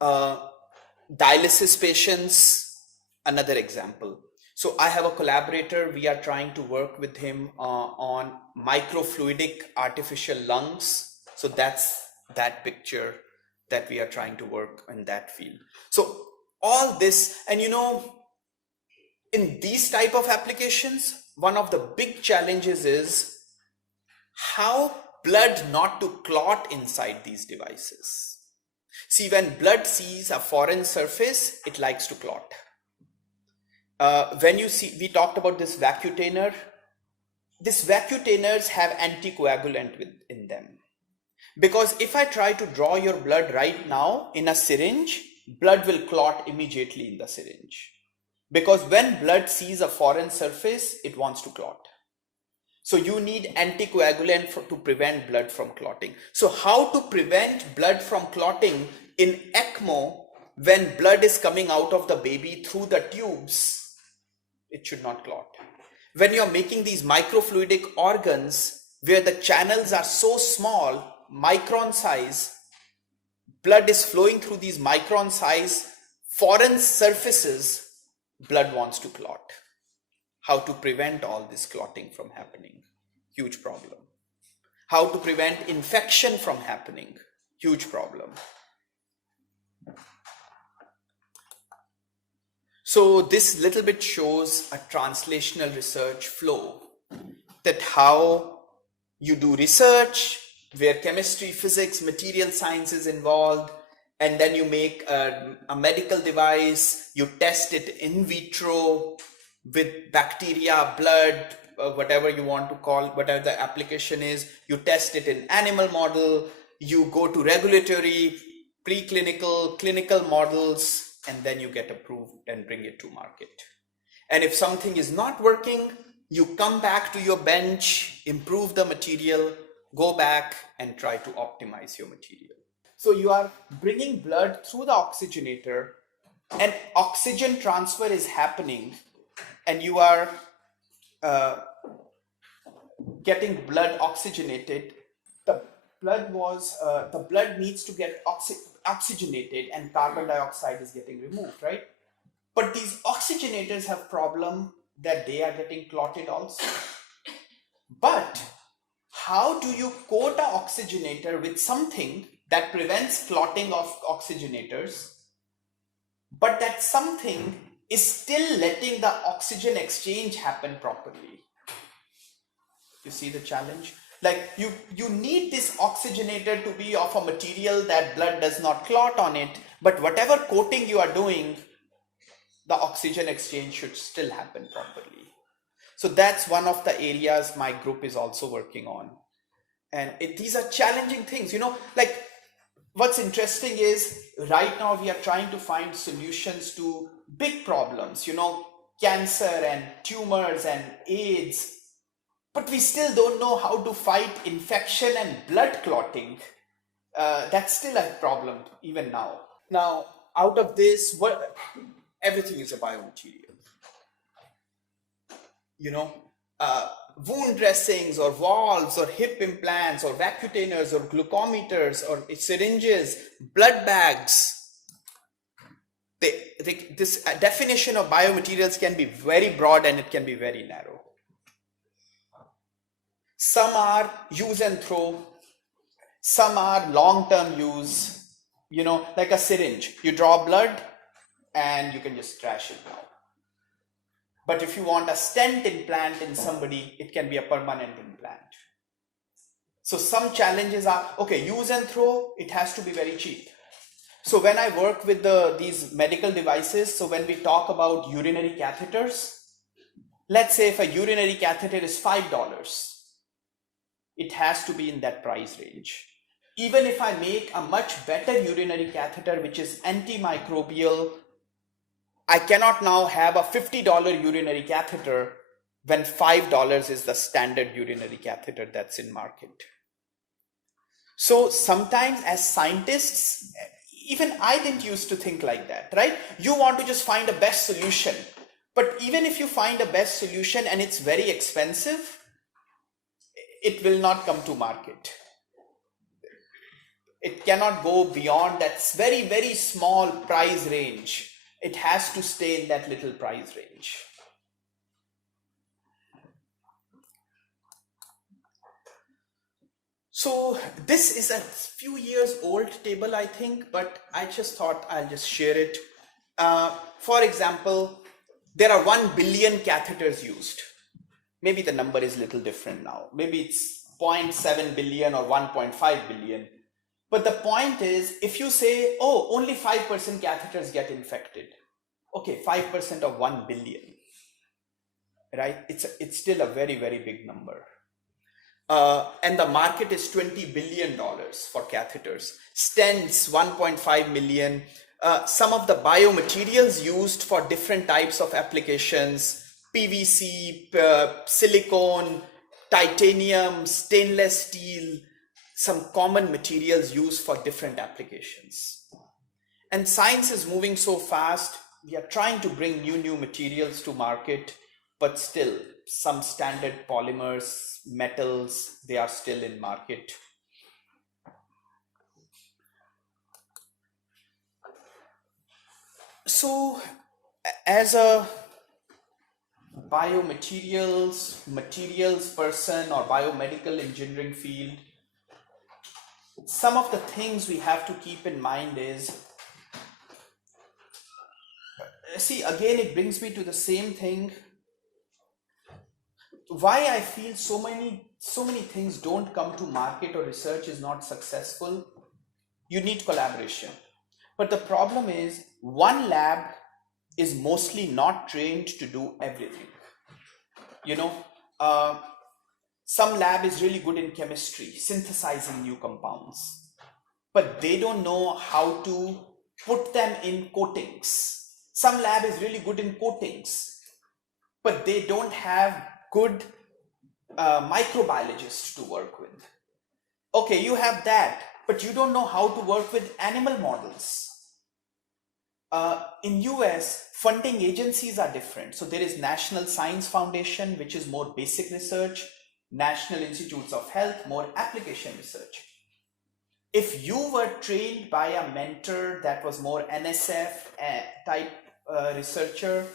Dialysis patients, another example. So I have a collaborator, we are trying to work with him on microfluidic artificial lungs. So that's that picture that we are trying to work in that field. So all this, and in these type of applications, one of the big challenges is how blood not to clot inside these devices. See, when blood sees a foreign surface, it likes to clot. When you see, we talked about this vacutainer. These vacutainers have anticoagulant in them. Because if I try to draw your blood right now in a syringe, blood will clot immediately in the syringe. Because when blood sees a foreign surface, it wants to clot. So you need anticoagulant to prevent blood from clotting. So how to prevent blood from clotting in ECMO when blood is coming out of the baby through the tubes? It should not clot. When you're making these microfluidic organs where the channels are so small, micron size, blood is flowing through these micron size foreign surfaces, blood wants to clot. How to prevent all this clotting from happening? Huge problem. How to prevent infection from happening? Huge problem. So this little bit shows a translational research flow, that how you do research where chemistry, physics, material science is involved, and then you make a medical device, you test it in vitro with bacteria, blood, whatever you want to call, whatever the application is, you test it in animal model, you go to regulatory, preclinical, clinical models, and then you get approved and bring it to market. And if something is not working, you come back to your bench, improve the material, go back and try to optimize your material. So you are bringing blood through the oxygenator, and oxygen transfer is happening, and you are getting blood oxygenated. The blood needs to get oxygenated, and carbon dioxide is getting removed, right? But these oxygenators have problem that they are getting clotted also. But how do you coat an oxygenator with something that prevents clotting of oxygenators, but that something is still letting the oxygen exchange happen properly? You see the challenge? Like you need this oxygenator to be of a material that blood does not clot on it, but whatever coating you are doing, the oxygen exchange should still happen properly. So that's one of the areas my group is also working on. And these are challenging things, like what's interesting is right now we are trying to find solutions to big problems, cancer and tumors and AIDS, but we still don't know how to fight infection and blood clotting. That's still a problem even now. Now, out of this, everything is a biomaterial. Wound dressings or valves or hip implants or vacuoteners or glucometers or syringes, blood bags. This definition of biomaterials can be very broad and it can be very narrow. Some are use and throw. Some are long-term use, like a syringe. You draw blood and you can just trash it now. But if you want a stent implant in somebody, it can be a permanent implant. So some challenges are, okay, use and throw, it has to be very cheap. So when I work with these medical devices, so when we talk about urinary catheters, let's say if a urinary catheter is $5, it has to be in that price range. Even if I make a much better urinary catheter, which is antimicrobial, I cannot now have a $50 urinary catheter when $5 is the standard urinary catheter that's in market. So sometimes as scientists, even I didn't used to think like that, right? You want to just find a best solution. But even if you find a best solution and it's very expensive, it will not come to market. It cannot go beyond that very, very small price range. It has to stay in that little price range. So this is a few years old table, I think, but I just thought I'll just share it. For example, there are 1 billion catheters used. Maybe the number is a little different now. Maybe it's 0.7 billion or 1.5 billion. But the point is, if you say, oh, only 5% catheters get infected. Okay, 5% of 1 billion, right? It's still a very, very big number. And the market is $20 billion for catheters. Stents, 1.5 million. Some of the biomaterials used for different types of applications, PVC, silicone, titanium, stainless steel, some common materials used for different applications. And science is moving so fast, we are trying to bring new materials to market, but still some standard polymers, metals, they are still in market. So as a materials person or biomedical engineering field, some of the things we have to keep in mind is see, again, it brings me to the same thing. Why I feel so many things don't come to market or research is not successful. You need collaboration. But the problem is one lab is mostly not trained to do everything. You know, uh, some lab is really good in chemistry, synthesizing new compounds, but they don't know how to put them in coatings. Some lab is really good in coatings, but they don't have good microbiologists to work with. Okay, you have that, but you don't know how to work with animal models. In US, funding agencies are different. So there is National Science Foundation, which is more basic research, National Institutes of Health, more application research. If you were trained by a mentor that was more NSF type researcher,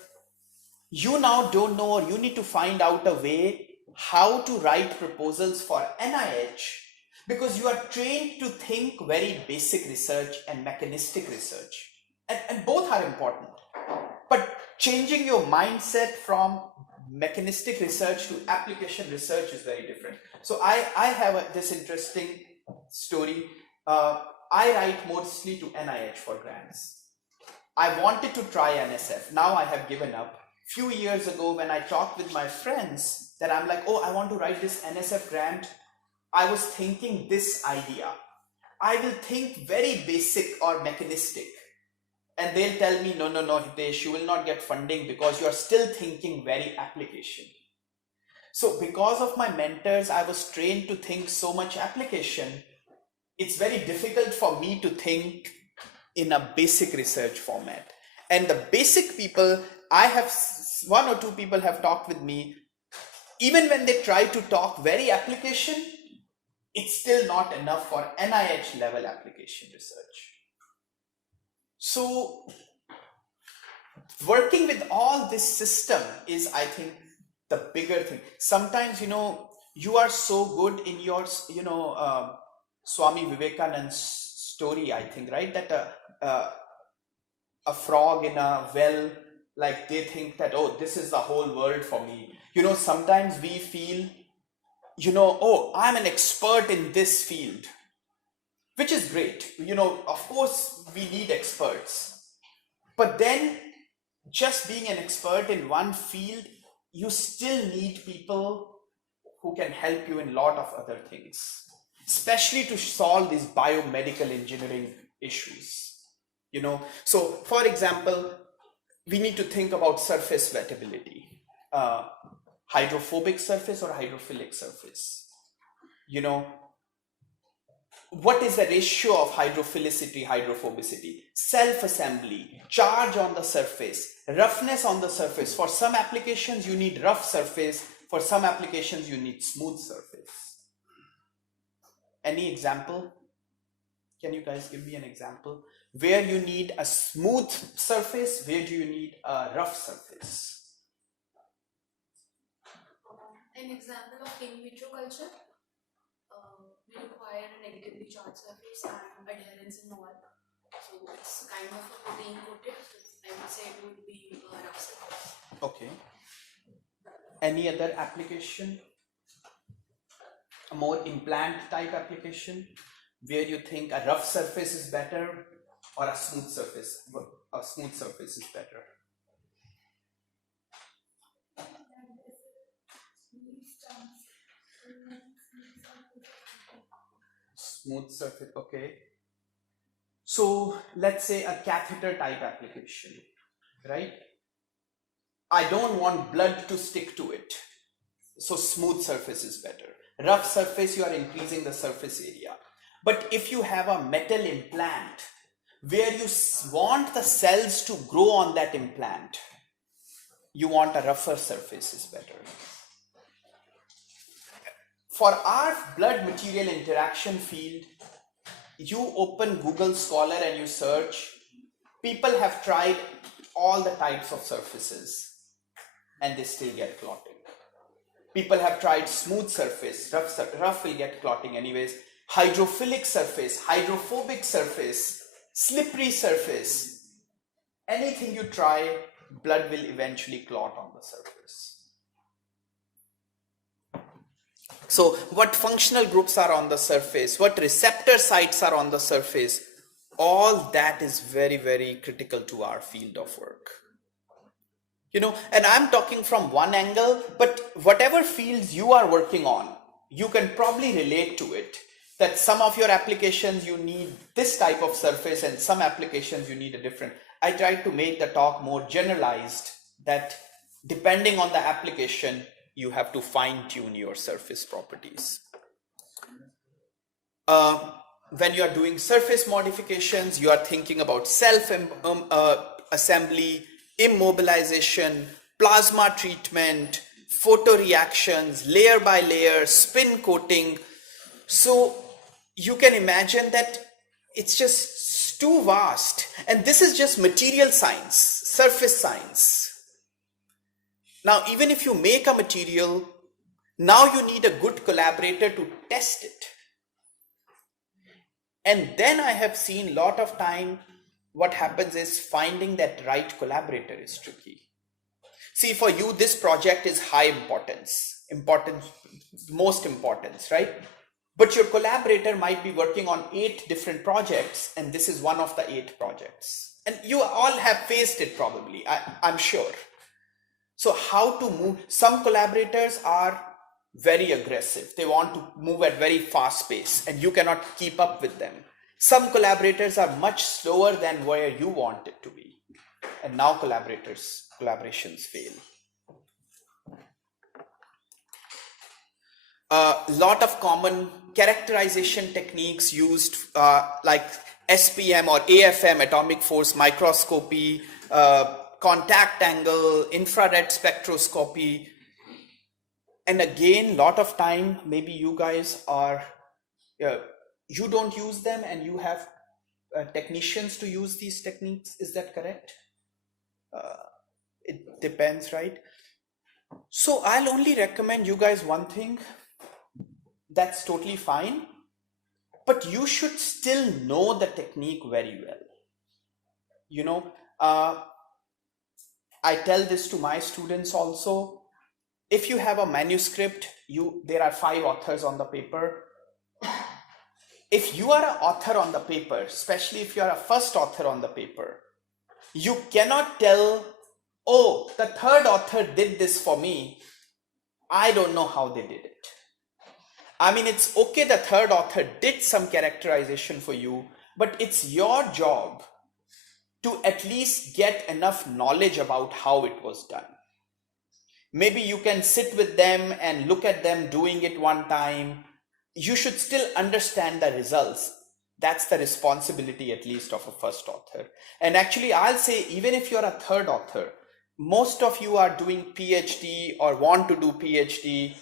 you now don't know, or you need to find out a way how to write proposals for NIH, because you are trained to think very basic research and mechanistic research. And both are important. But changing your mindset from mechanistic research to application research is very different. So I have this interesting story. I write mostly to NIH for grants. I wanted to try NSF. Now I have given up. Few years ago, when I talked with my friends, that I'm like, oh, I want to write this NSF grant, I was thinking this idea. I will think very basic or mechanistic. And they'll tell me, no, Hitesh, you will not get funding because you are still thinking very application. So because of my mentors, I was trained to think so much application. It's very difficult for me to think in a basic research format. And the basic people, I have one or two people have talked with me, even when they try to talk very application, it's still not enough for NIH level application research. So working with all this system is, I think, the bigger thing. Sometimes, you are so good in your, Swami Vivekananda's story, I think, right? That a frog in a well, like they think that, oh, this is the whole world for me. Sometimes we feel, oh, I'm an expert in this field, which is great. Of course, we need experts. But then, just being an expert in one field, you still need people who can help you in a lot of other things, especially to solve these biomedical engineering issues. So for example, we need to think about surface wettability, hydrophobic surface or hydrophilic surface. What is the ratio of hydrophilicity, hydrophobicity? Self-assembly, charge on the surface, roughness on the surface. For some applications, you need rough surface. For some applications, you need smooth surface. Any example? Can you guys give me an example? Where you need a smooth surface, where do you need a rough surface? An example of in vitro culture, we require a negatively charged surface and adherence in all. So it's kind of a protein coated, so I would say it would be a rough surface. Okay. Any other application? A more implant type application, where you think a rough surface is better or a smooth surface? A smooth surface is better. Smooth surface, okay. So let's say a catheter type application, right? I don't want blood to stick to it. So smooth surface is better. Rough surface, you are increasing the surface area. But if you have a metal implant where you want the cells to grow on that implant, you want a rougher surface is better. For our blood material interaction field, you open Google Scholar and you search, people have tried all the types of surfaces and they still get clotting. People have tried smooth surface, rough will get clotting anyways, hydrophilic surface, hydrophobic surface, slippery surface. anything you try, blood will eventually clot on the surface. So what functional groups are on the surface, what receptor sites are on the surface, all that is very, very critical to our field of work. And I'm talking from one angle, but whatever fields you are working on, you can probably relate to it, that some of your applications you need this type of surface and some applications you need a different. I try to make the talk more generalized, that depending on the application, you have to fine tune your surface properties. When you are doing surface modifications, you are thinking about self-assembly, immobilization, plasma treatment, photoreactions, layer by layer, spin coating. So you can imagine that it's just too vast. And this is just material science, surface science. Now, even if you make a material, now you need a good collaborator to test it. And then I have seen a lot of time, what happens is finding that right collaborator is tricky. See, for you, this project is high importance, most importance, right? But your collaborator might be working on 8 different projects, and this is one of the 8 projects. And you all have faced it probably, I'm sure. So how to move? Some collaborators are very aggressive. They want to move at very fast pace and you cannot keep up with them. Some collaborators are much slower than where you want it to be. And now collaborations fail. A lot of common characterization techniques used like SPM or AFM, atomic force microscopy, contact angle, infrared spectroscopy. And again, lot of time, maybe you guys are, you don't use them and you have technicians to use these techniques. Is that correct? It depends, right? So I'll only recommend you guys one thing. That's totally fine. But you should still know the technique very well. I tell this to my students also. If you have a manuscript, there are 5 authors on the paper. If you are an author on the paper, especially if you are a first author on the paper, you cannot tell, oh, the third author did this for me. I don't know how they did it. I mean, it's okay, the third author did some characterization for you, but it's your job to at least get enough knowledge about how it was done. Maybe you can sit with them and look at them doing it one time. You should still understand the results. That's the responsibility, at least, of a first author. And actually, I'll say, even if you're a third author, most of you are doing PhD or want to do PhD.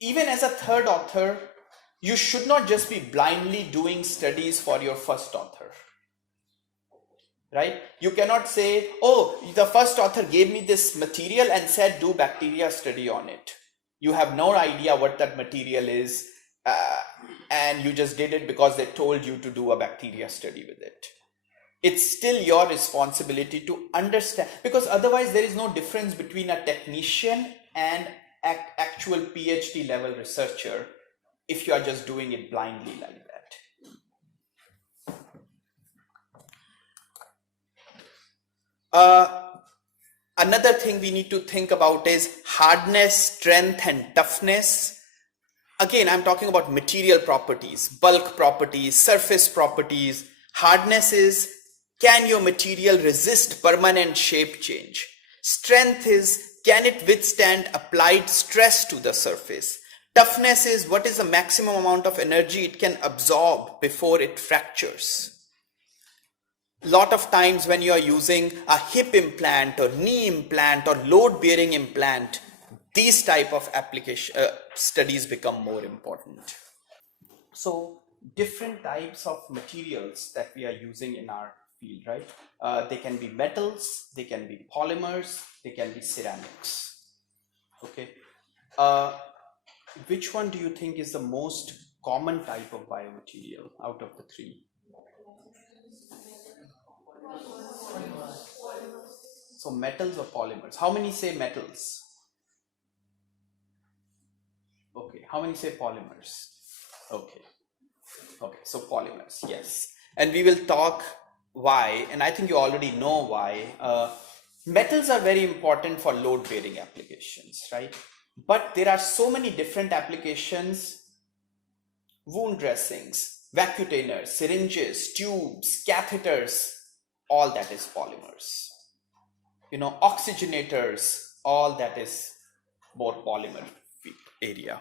Even as a third author, you should not just be blindly doing studies for your first author. Right? You cannot say, oh, the first author gave me this material and said, do bacteria study on it. You have no idea what that material is, and you just did it because they told you to do a bacteria study with it. It's still your responsibility to understand, because otherwise there is no difference between a technician and actual PhD level researcher if you are just doing it blindly like that. Another thing we need to think about is hardness, strength, and toughness. Again, I'm talking about material properties, bulk properties, surface properties. Hardness is, can your material resist permanent shape change? Strength is, can it withstand applied stress to the surface? Toughness is, what is the maximum amount of energy it can absorb before it fractures? Lot of times when you are using a hip implant or knee implant or load bearing implant, these type of application studies become more important. So different types of materials that we are using in our field, right? They can be metals, they can be polymers, they can be ceramics. Okay. Which one do you think is the most common type of biomaterial out of the 3? So metals or polymers? How many say metals? Okay. How many say polymers? Okay. Okay. So polymers, yes. And we will talk why, and I think you already know why. Metals are very important for load bearing applications, right? But there are so many different applications: wound dressings, vacutainers, syringes, tubes, catheters, all that is polymers. Oxygenators, all that is more polymer area.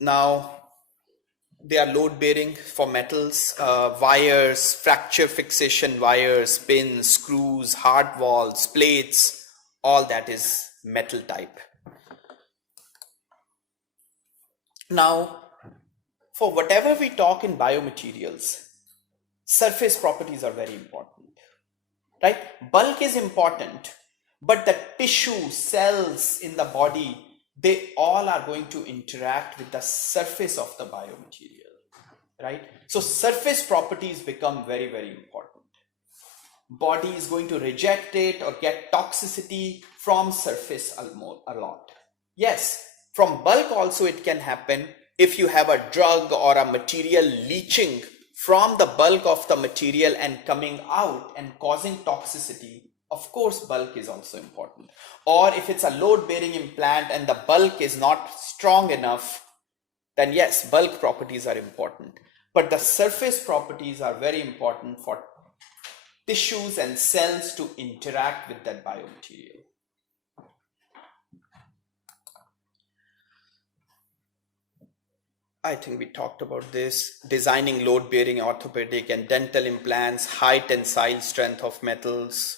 Now, they are load bearing for metals, wires, fracture fixation wires, pins, screws, hard walls, plates, all that is metal type. Now, for whatever we talk in biomaterials, surface properties are very important, right? Bulk is important, but the tissue, cells in the body, they all are going to interact with the surface of the biomaterial, right? So surface properties become very, very important. Body is going to reject it or get toxicity from surface a lot. Yes, from bulk also it can happen. If you have a drug or a material leaching from the bulk of the material and coming out and causing toxicity, of course bulk is also important. Or if it's a load bearing implant and the bulk is not strong enough, then yes, bulk properties are important. But the surface properties are very important for tissues and cells to interact with that biomaterial. I think we talked about this. Designing load-bearing orthopedic and dental implants, high tensile strength of metals.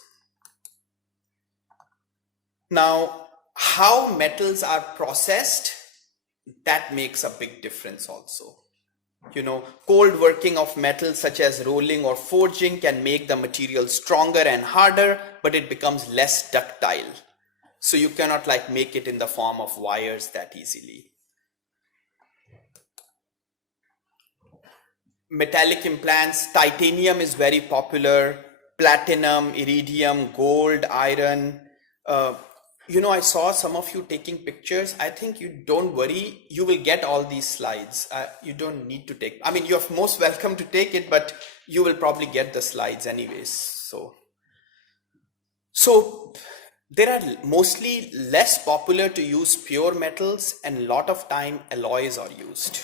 Now, how metals are processed, that makes a big difference also. Cold working of metals such as rolling or forging can make the material stronger and harder, but it becomes less ductile. So you cannot make it in the form of wires that easily. Metallic implants, titanium is very popular, platinum, iridium, gold, iron. I saw some of you taking pictures. I think you don't worry, you will get all these slides. You don't need to take, you're most welcome to take it, but you will probably get the slides anyways. So there are mostly less popular to use pure metals, and a lot of time alloys are used.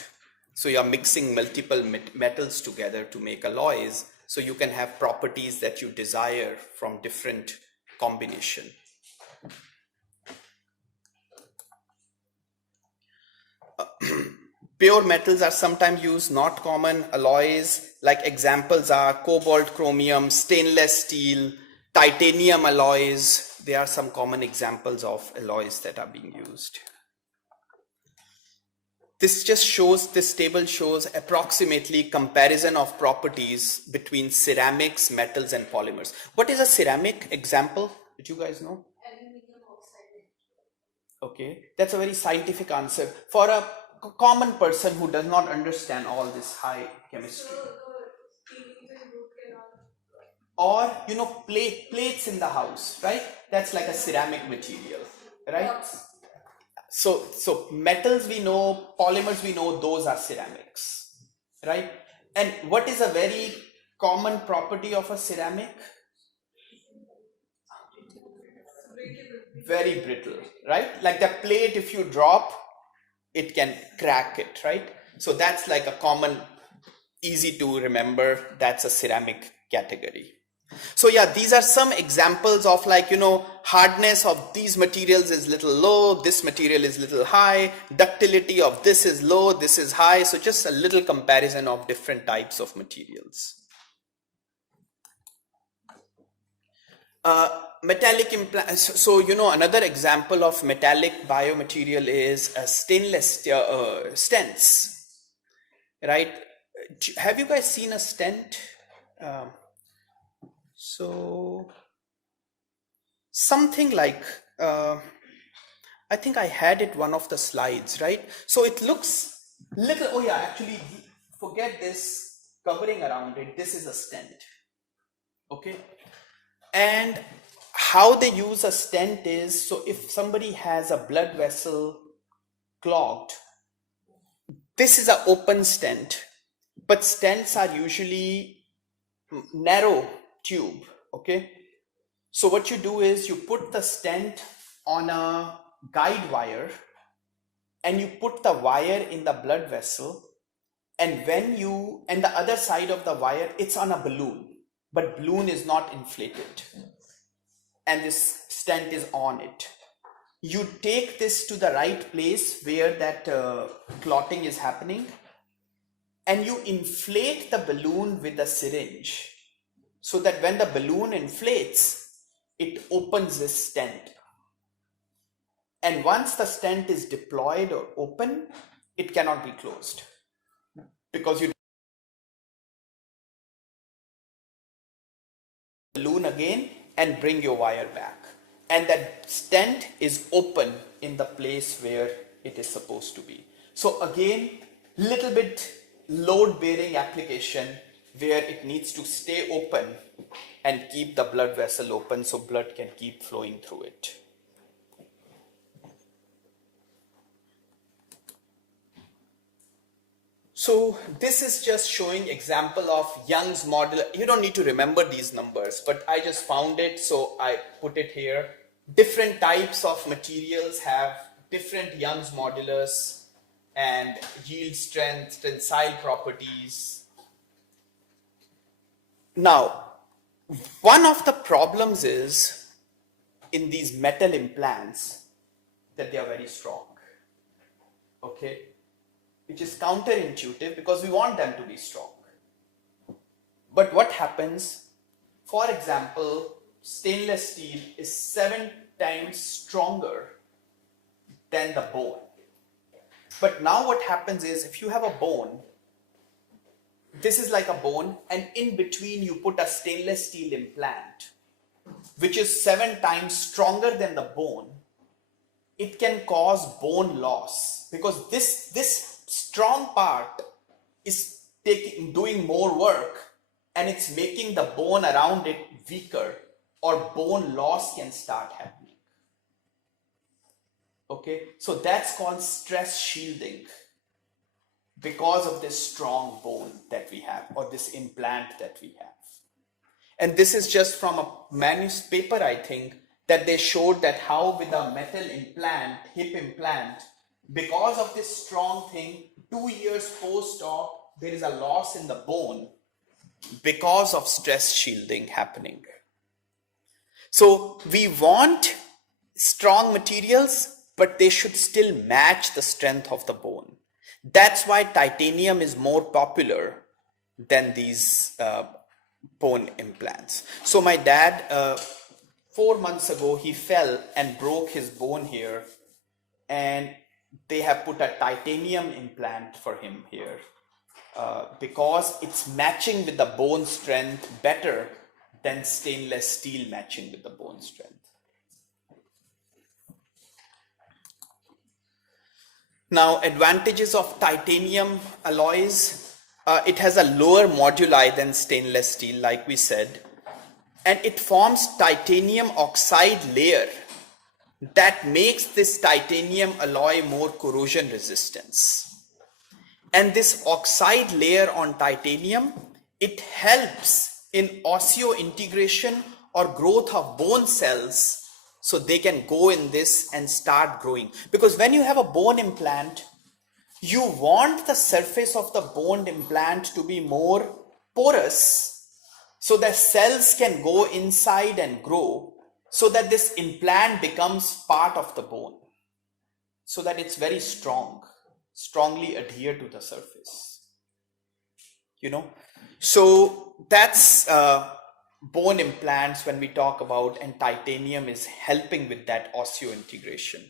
So you're mixing multiple metals together to make alloys, so you can have properties that you desire from different combination. Pure metals are sometimes used, not common. Alloys, like examples are cobalt, chromium, stainless steel, titanium alloys. There are some common examples of alloys that are being used. This table shows approximately comparison of properties between ceramics, metals, and polymers. What is a ceramic example? Did you guys know? Aluminum oxide. Okay, that's a very scientific answer. For a common person who does not understand all this high chemistry. Or, plates in the house, right? That's like a ceramic material, right? So metals we know, polymers we know, those are ceramics, right? And what is a very common property of a ceramic? Very brittle, right? Like the plate, if you drop, it can crack it, right? So that's like a common, easy to remember, that's a ceramic category. So yeah, these are some examples of hardness of these materials is little low, this material is little high, ductility of this is low, this is high. So just a little comparison of different types of materials. Metallic implants. So another example of metallic biomaterial is stainless stents, right? Have you guys seen a stent? So something like, I think I had it one of the slides, right? So it looks little, oh yeah, actually forget this covering around it, this is a stent. Okay, and how they use a stent is, so if somebody has a blood vessel clogged, this is an open stent, but stents are usually narrow tube. Okay, so what you do is you put the stent on a guide wire and you put the wire in the blood vessel, and the other side of the wire, it's on a balloon, but balloon is not inflated, and this stent is on it. You take this to the right place where that clotting is happening, and you inflate the balloon with a syringe, so that when the balloon inflates, it opens this stent. And once the stent is deployed or open, it cannot be closed, because you balloon again and bring your wire back, and that stent is open in the place where it is supposed to be. So again, little bit load bearing application where it needs to stay open and keep the blood vessel open so blood can keep flowing through it. So this is just showing example of Young's model. You don't need to remember these numbers, but I just found it, so I put it here. Different types of materials have different Young's modulus and yield strength, tensile properties. Now, one of the problems is in these metal implants that they are very strong. Okay, which is counterintuitive because we want them to be strong. But what happens, for example, stainless steel is 7 times stronger than the bone. But now what happens is, if you have a bone, this is like a bone, and in between you put a stainless steel implant, which is 7 times stronger than the bone, it can cause bone loss, because this strong part is doing more work, and it's making the bone around it weaker, or bone loss can start happening. Okay, so that's called stress shielding because of this strong bone that we have, or this implant that we have. And this is just from a paper, I think, that they showed that how with a metal implant, hip implant, because of this strong thing, 2 years post-op, there is a loss in the bone because of stress shielding happening. So we want strong materials, but they should still match the strength of the bone. That's why titanium is more popular than these bone implants. So my dad, 4 months ago, he fell and broke his bone here, and they have put a titanium implant for him here because it's matching with the bone strength better than stainless steel matching with the bone strength. Now, advantages of titanium alloys. It has a lower moduli than stainless steel, like we said, and it forms titanium oxide layer that makes this titanium alloy more corrosion resistance. And this oxide layer on titanium, it helps in osseointegration or growth of bone cells, so they can go in this and start growing. Because when you have a bone implant, you want the surface of the bone implant to be more porous, so that cells can go inside and grow, so that this implant becomes part of the bone, so that it's very strongly adhere to the surface. So that's bone implants when we talk about, and titanium is helping with that osseointegration.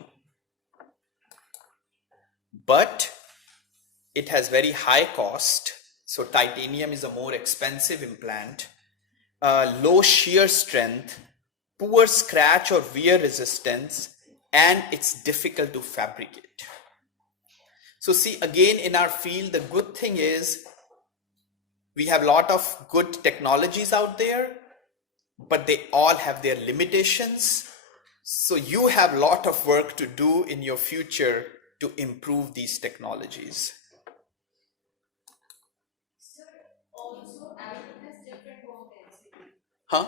But it has very high cost, so titanium is a more expensive implant, low shear strength, poor scratch or wear resistance, and it's difficult to fabricate. So see, again, in our field, the good thing is We have a lot of good technologies out there, but they all have their limitations. So you have a lot of work to do in your future to improve these technologies. Sir, also everyone has different bone density. Huh?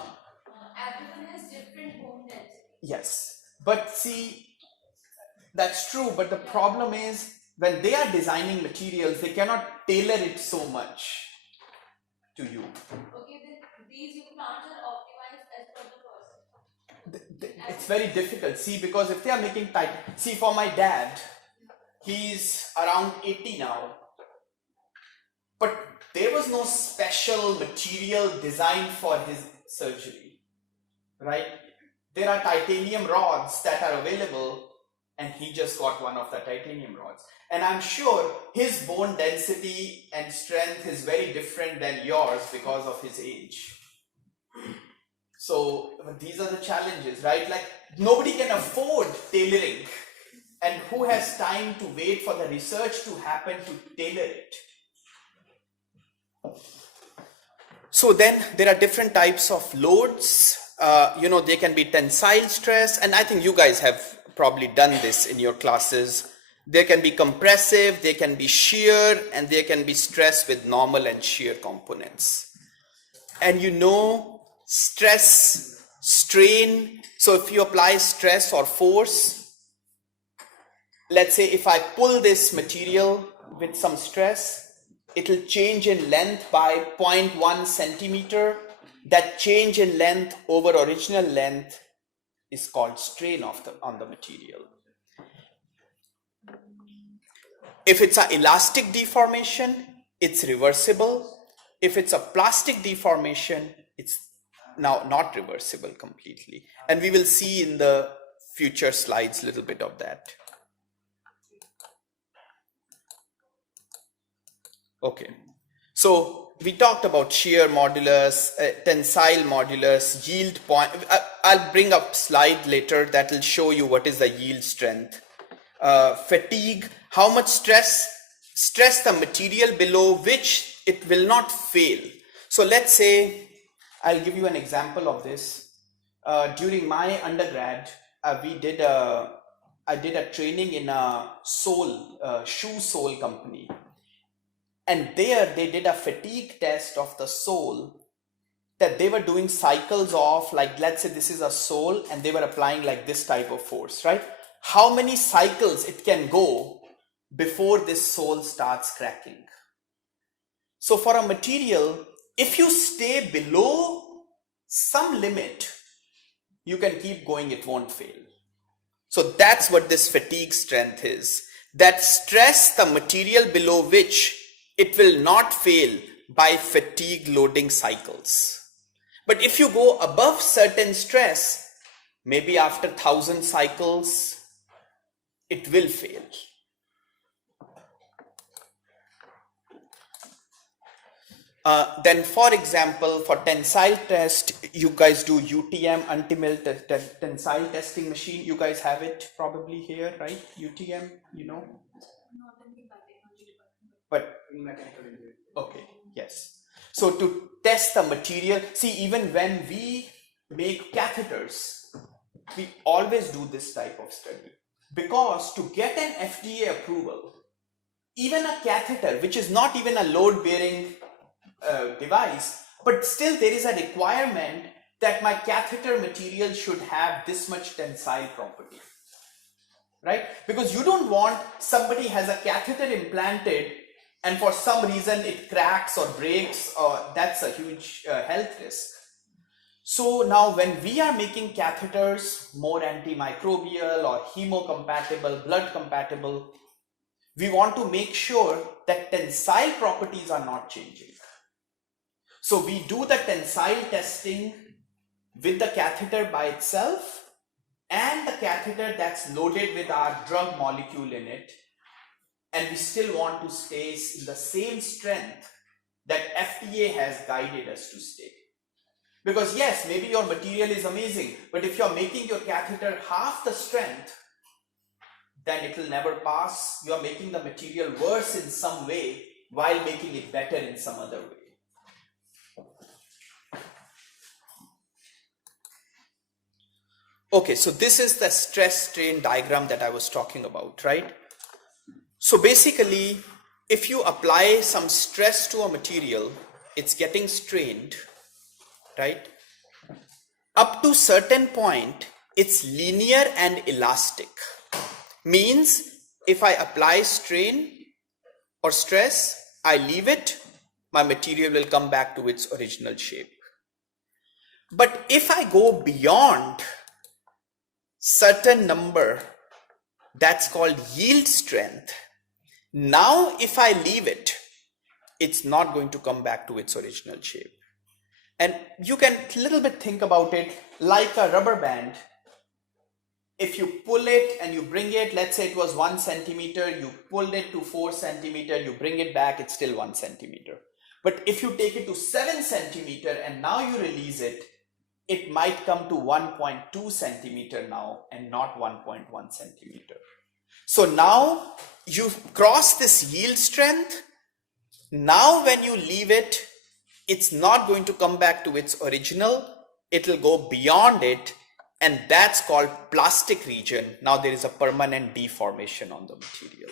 Everyone has different bone density. Yes. But see, that's true. But the problem is when they are designing materials, they cannot tailor it so much to you. Okay, then these implants are optimized as per the person. It's very difficult. See, because if they are making tight, see, for my dad, he's around 80 now, but there was no special material designed for his surgery, right? There are titanium rods that are available, and he just got one of the titanium rods. And I'm sure his bone density and strength is very different than yours because of his age. So these are the challenges, right? Like nobody can afford tailoring, and who has time to wait for the research to happen to tailor it? So then there are different types of loads. They can be tensile stress, and I think you guys have probably done this in your classes. There can be compressive, there can be shear, and there can be stress with normal and shear components. And stress, strain. So if you apply stress or force, let's say if I pull this material with some stress, it'll change in length by 0.1 centimeter. That change in length over original length is called strain on the material. If it's an elastic deformation, it's reversible. If it's a plastic deformation, it's now not reversible completely. And we will see in the future slides a little bit of that. Okay, so we talked about shear modulus, tensile modulus, yield point. I'll bring up slide later that will show you what is the yield strength. Fatigue, how much stress the material below which it will not fail. So let's say, I'll give you an example of this. During my undergrad, I did a training in a shoe sole company. And there they did a fatigue test of the sole that they were doing cycles of, like, let's say this is a sole and they were applying like this type of force, right? How many cycles it can go before this sole starts cracking. So for a material, if you stay below some limit, you can keep going, it won't fail. So that's what this fatigue strength is. That stress the material below which it will not fail by fatigue loading cycles. But if you go above certain stress, maybe after 1,000 cycles, it will fail. Then, for example, for tensile test, you guys do UTM, anti-melt tensile testing machine. You guys have it probably here, right? UTM, Not in the biotechnology department. But in mechanical engineering. Okay, yes. So to test the material, see, even when we make catheters, we always do this type of study. Because to get an FDA approval, even a catheter, which is not even a load-bearing device, but still there is a requirement that my catheter material should have this much tensile property, right? Because you don't want somebody has a catheter implanted and for some reason it cracks or breaks, that's a huge health risk. So now when we are making catheters more antimicrobial or hemocompatible, blood compatible, we want to make sure that tensile properties are not changing. So we do the tensile testing with the catheter by itself and the catheter that's loaded with our drug molecule in it, and we still want to stay in the same strength that FDA has guided us to stay. Because yes, maybe your material is amazing, but if you're making your catheter half the strength, then it will never pass. You're making the material worse in some way while making it better in some other way. Okay, so this is the stress strain diagram that I was talking about, right? So basically, if you apply some stress to a material, it's getting strained, right? Up to certain point, it's linear and elastic. Means if I apply strain or stress, I leave it, my material will come back to its original shape. But if I go beyond certain number, that's called yield strength. Now, if I leave it, it's not going to come back to its original shape. And you can little bit think about it like a rubber band. If you pull it and you bring it, let's say it was 1 centimeter, you pulled it to 4 centimeter, you bring it back, it's still 1 centimeter. But if you take it to 7 centimeter and now you release it, it might come to 1.2 centimeter now and not 1.1 centimeter. So now you've crossed this yield strength. Now when you leave it, it's not going to come back to its original. It'll go beyond it, and that's called plastic region. Now there is a permanent deformation on the material.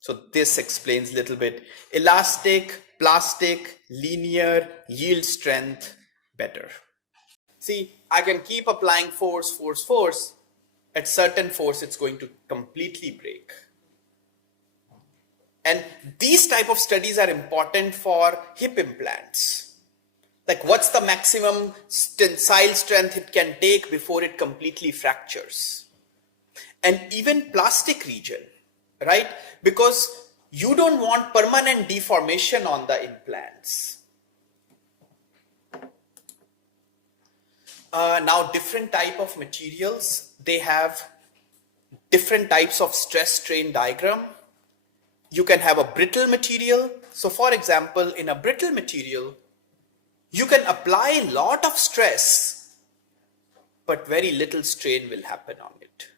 So this explains a little bit elastic, plastic, linear, yield strength better. See, I can keep applying force. At certain force, it's going to completely break. And these type of studies are important for hip implants. Like what's the maximum tensile strength it can take before it completely fractures? And even plastic region, right? Because you don't want permanent deformation on the implants. Now different type of materials, they have different types of stress strain diagram. You can have a brittle material. So for example, in a brittle material, you can apply a lot of stress, but very little strain will happen on it,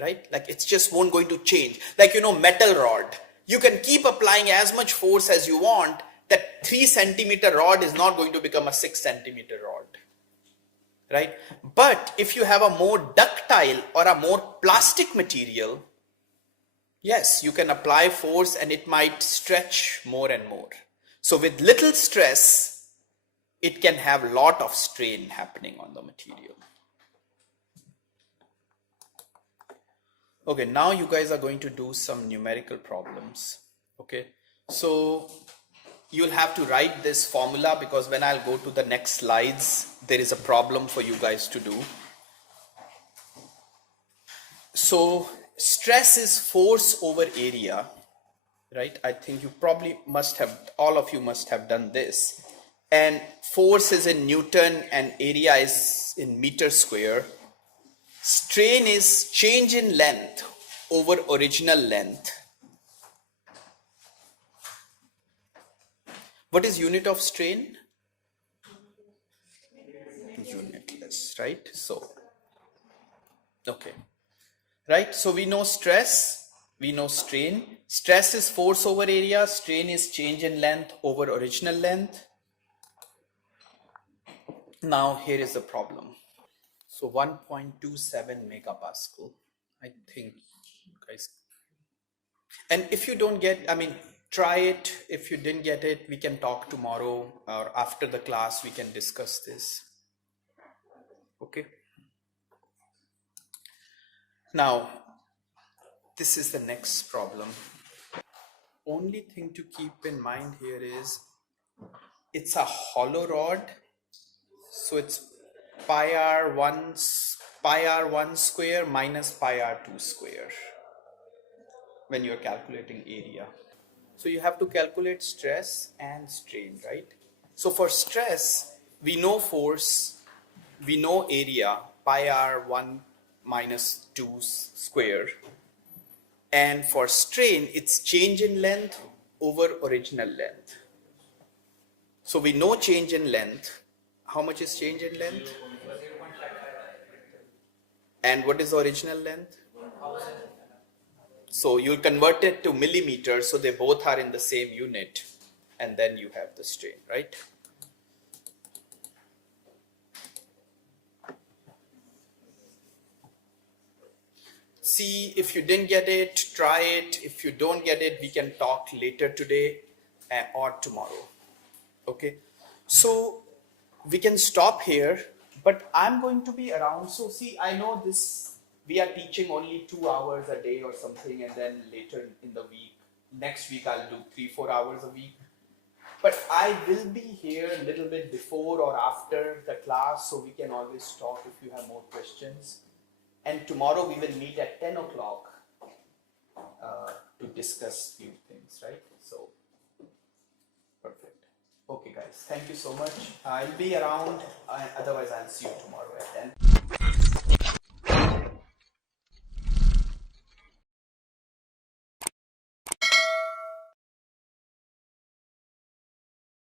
right? Like it's just won't going to change. Like, metal rod, you can keep applying as much force as you want. That 3 centimeter rod is not going to become a 6 centimeter rod, right? But if you have a more ductile or a more plastic material, yes, you can apply force and it might stretch more and more. So with little stress, it can have a lot of strain happening on the material. Okay, now you guys are going to do some numerical problems. Okay, so you'll have to write this formula because when I'll go to the next slides, there is a problem for you guys to do. So stress is force over area, right? I think you probably must have, all of you must have done this. And force is in Newton and area is in meter square. Strain is change in length over original length. What is unit of strain? Unitless, right? So, okay. Right, so we know stress, we know strain. Stress is force over area, strain is change in length over original length. Now here is the problem. So 1.27 megapascal, I think, guys. And if you don't get, try it. If you didn't get it, we can talk tomorrow or after the class, we can discuss this. Okay. Now, this is the next problem. Only thing to keep in mind here is it's a hollow rod, so it's pi r1 square minus pi r2 square when you're calculating area. So you have to calculate stress and strain, right? So for stress, we know force, we know area, pi r1 minus 2 square. And for strain, it's change in length over original length. So we know change in length. How much is change in length? And what is the original length? So you convert it to millimeters, so they both are in the same unit. And then you have the strain, right? see if you didn't get it, try it. If you don't get it, we can talk later today or tomorrow. Okay, so we can stop here, but I'm going to be around. So see, I know this, we are teaching only 2 hours a day or something, and then later in the week, next week I'll do 3-4 hours a week. But I will be here a little bit before or after the class, so we can always talk if you have more questions. And tomorrow we will meet at 10 o'clock to discuss few things, right? So, perfect. Okay, guys, thank you so much. I'll be around, otherwise, I'll see you tomorrow at 10.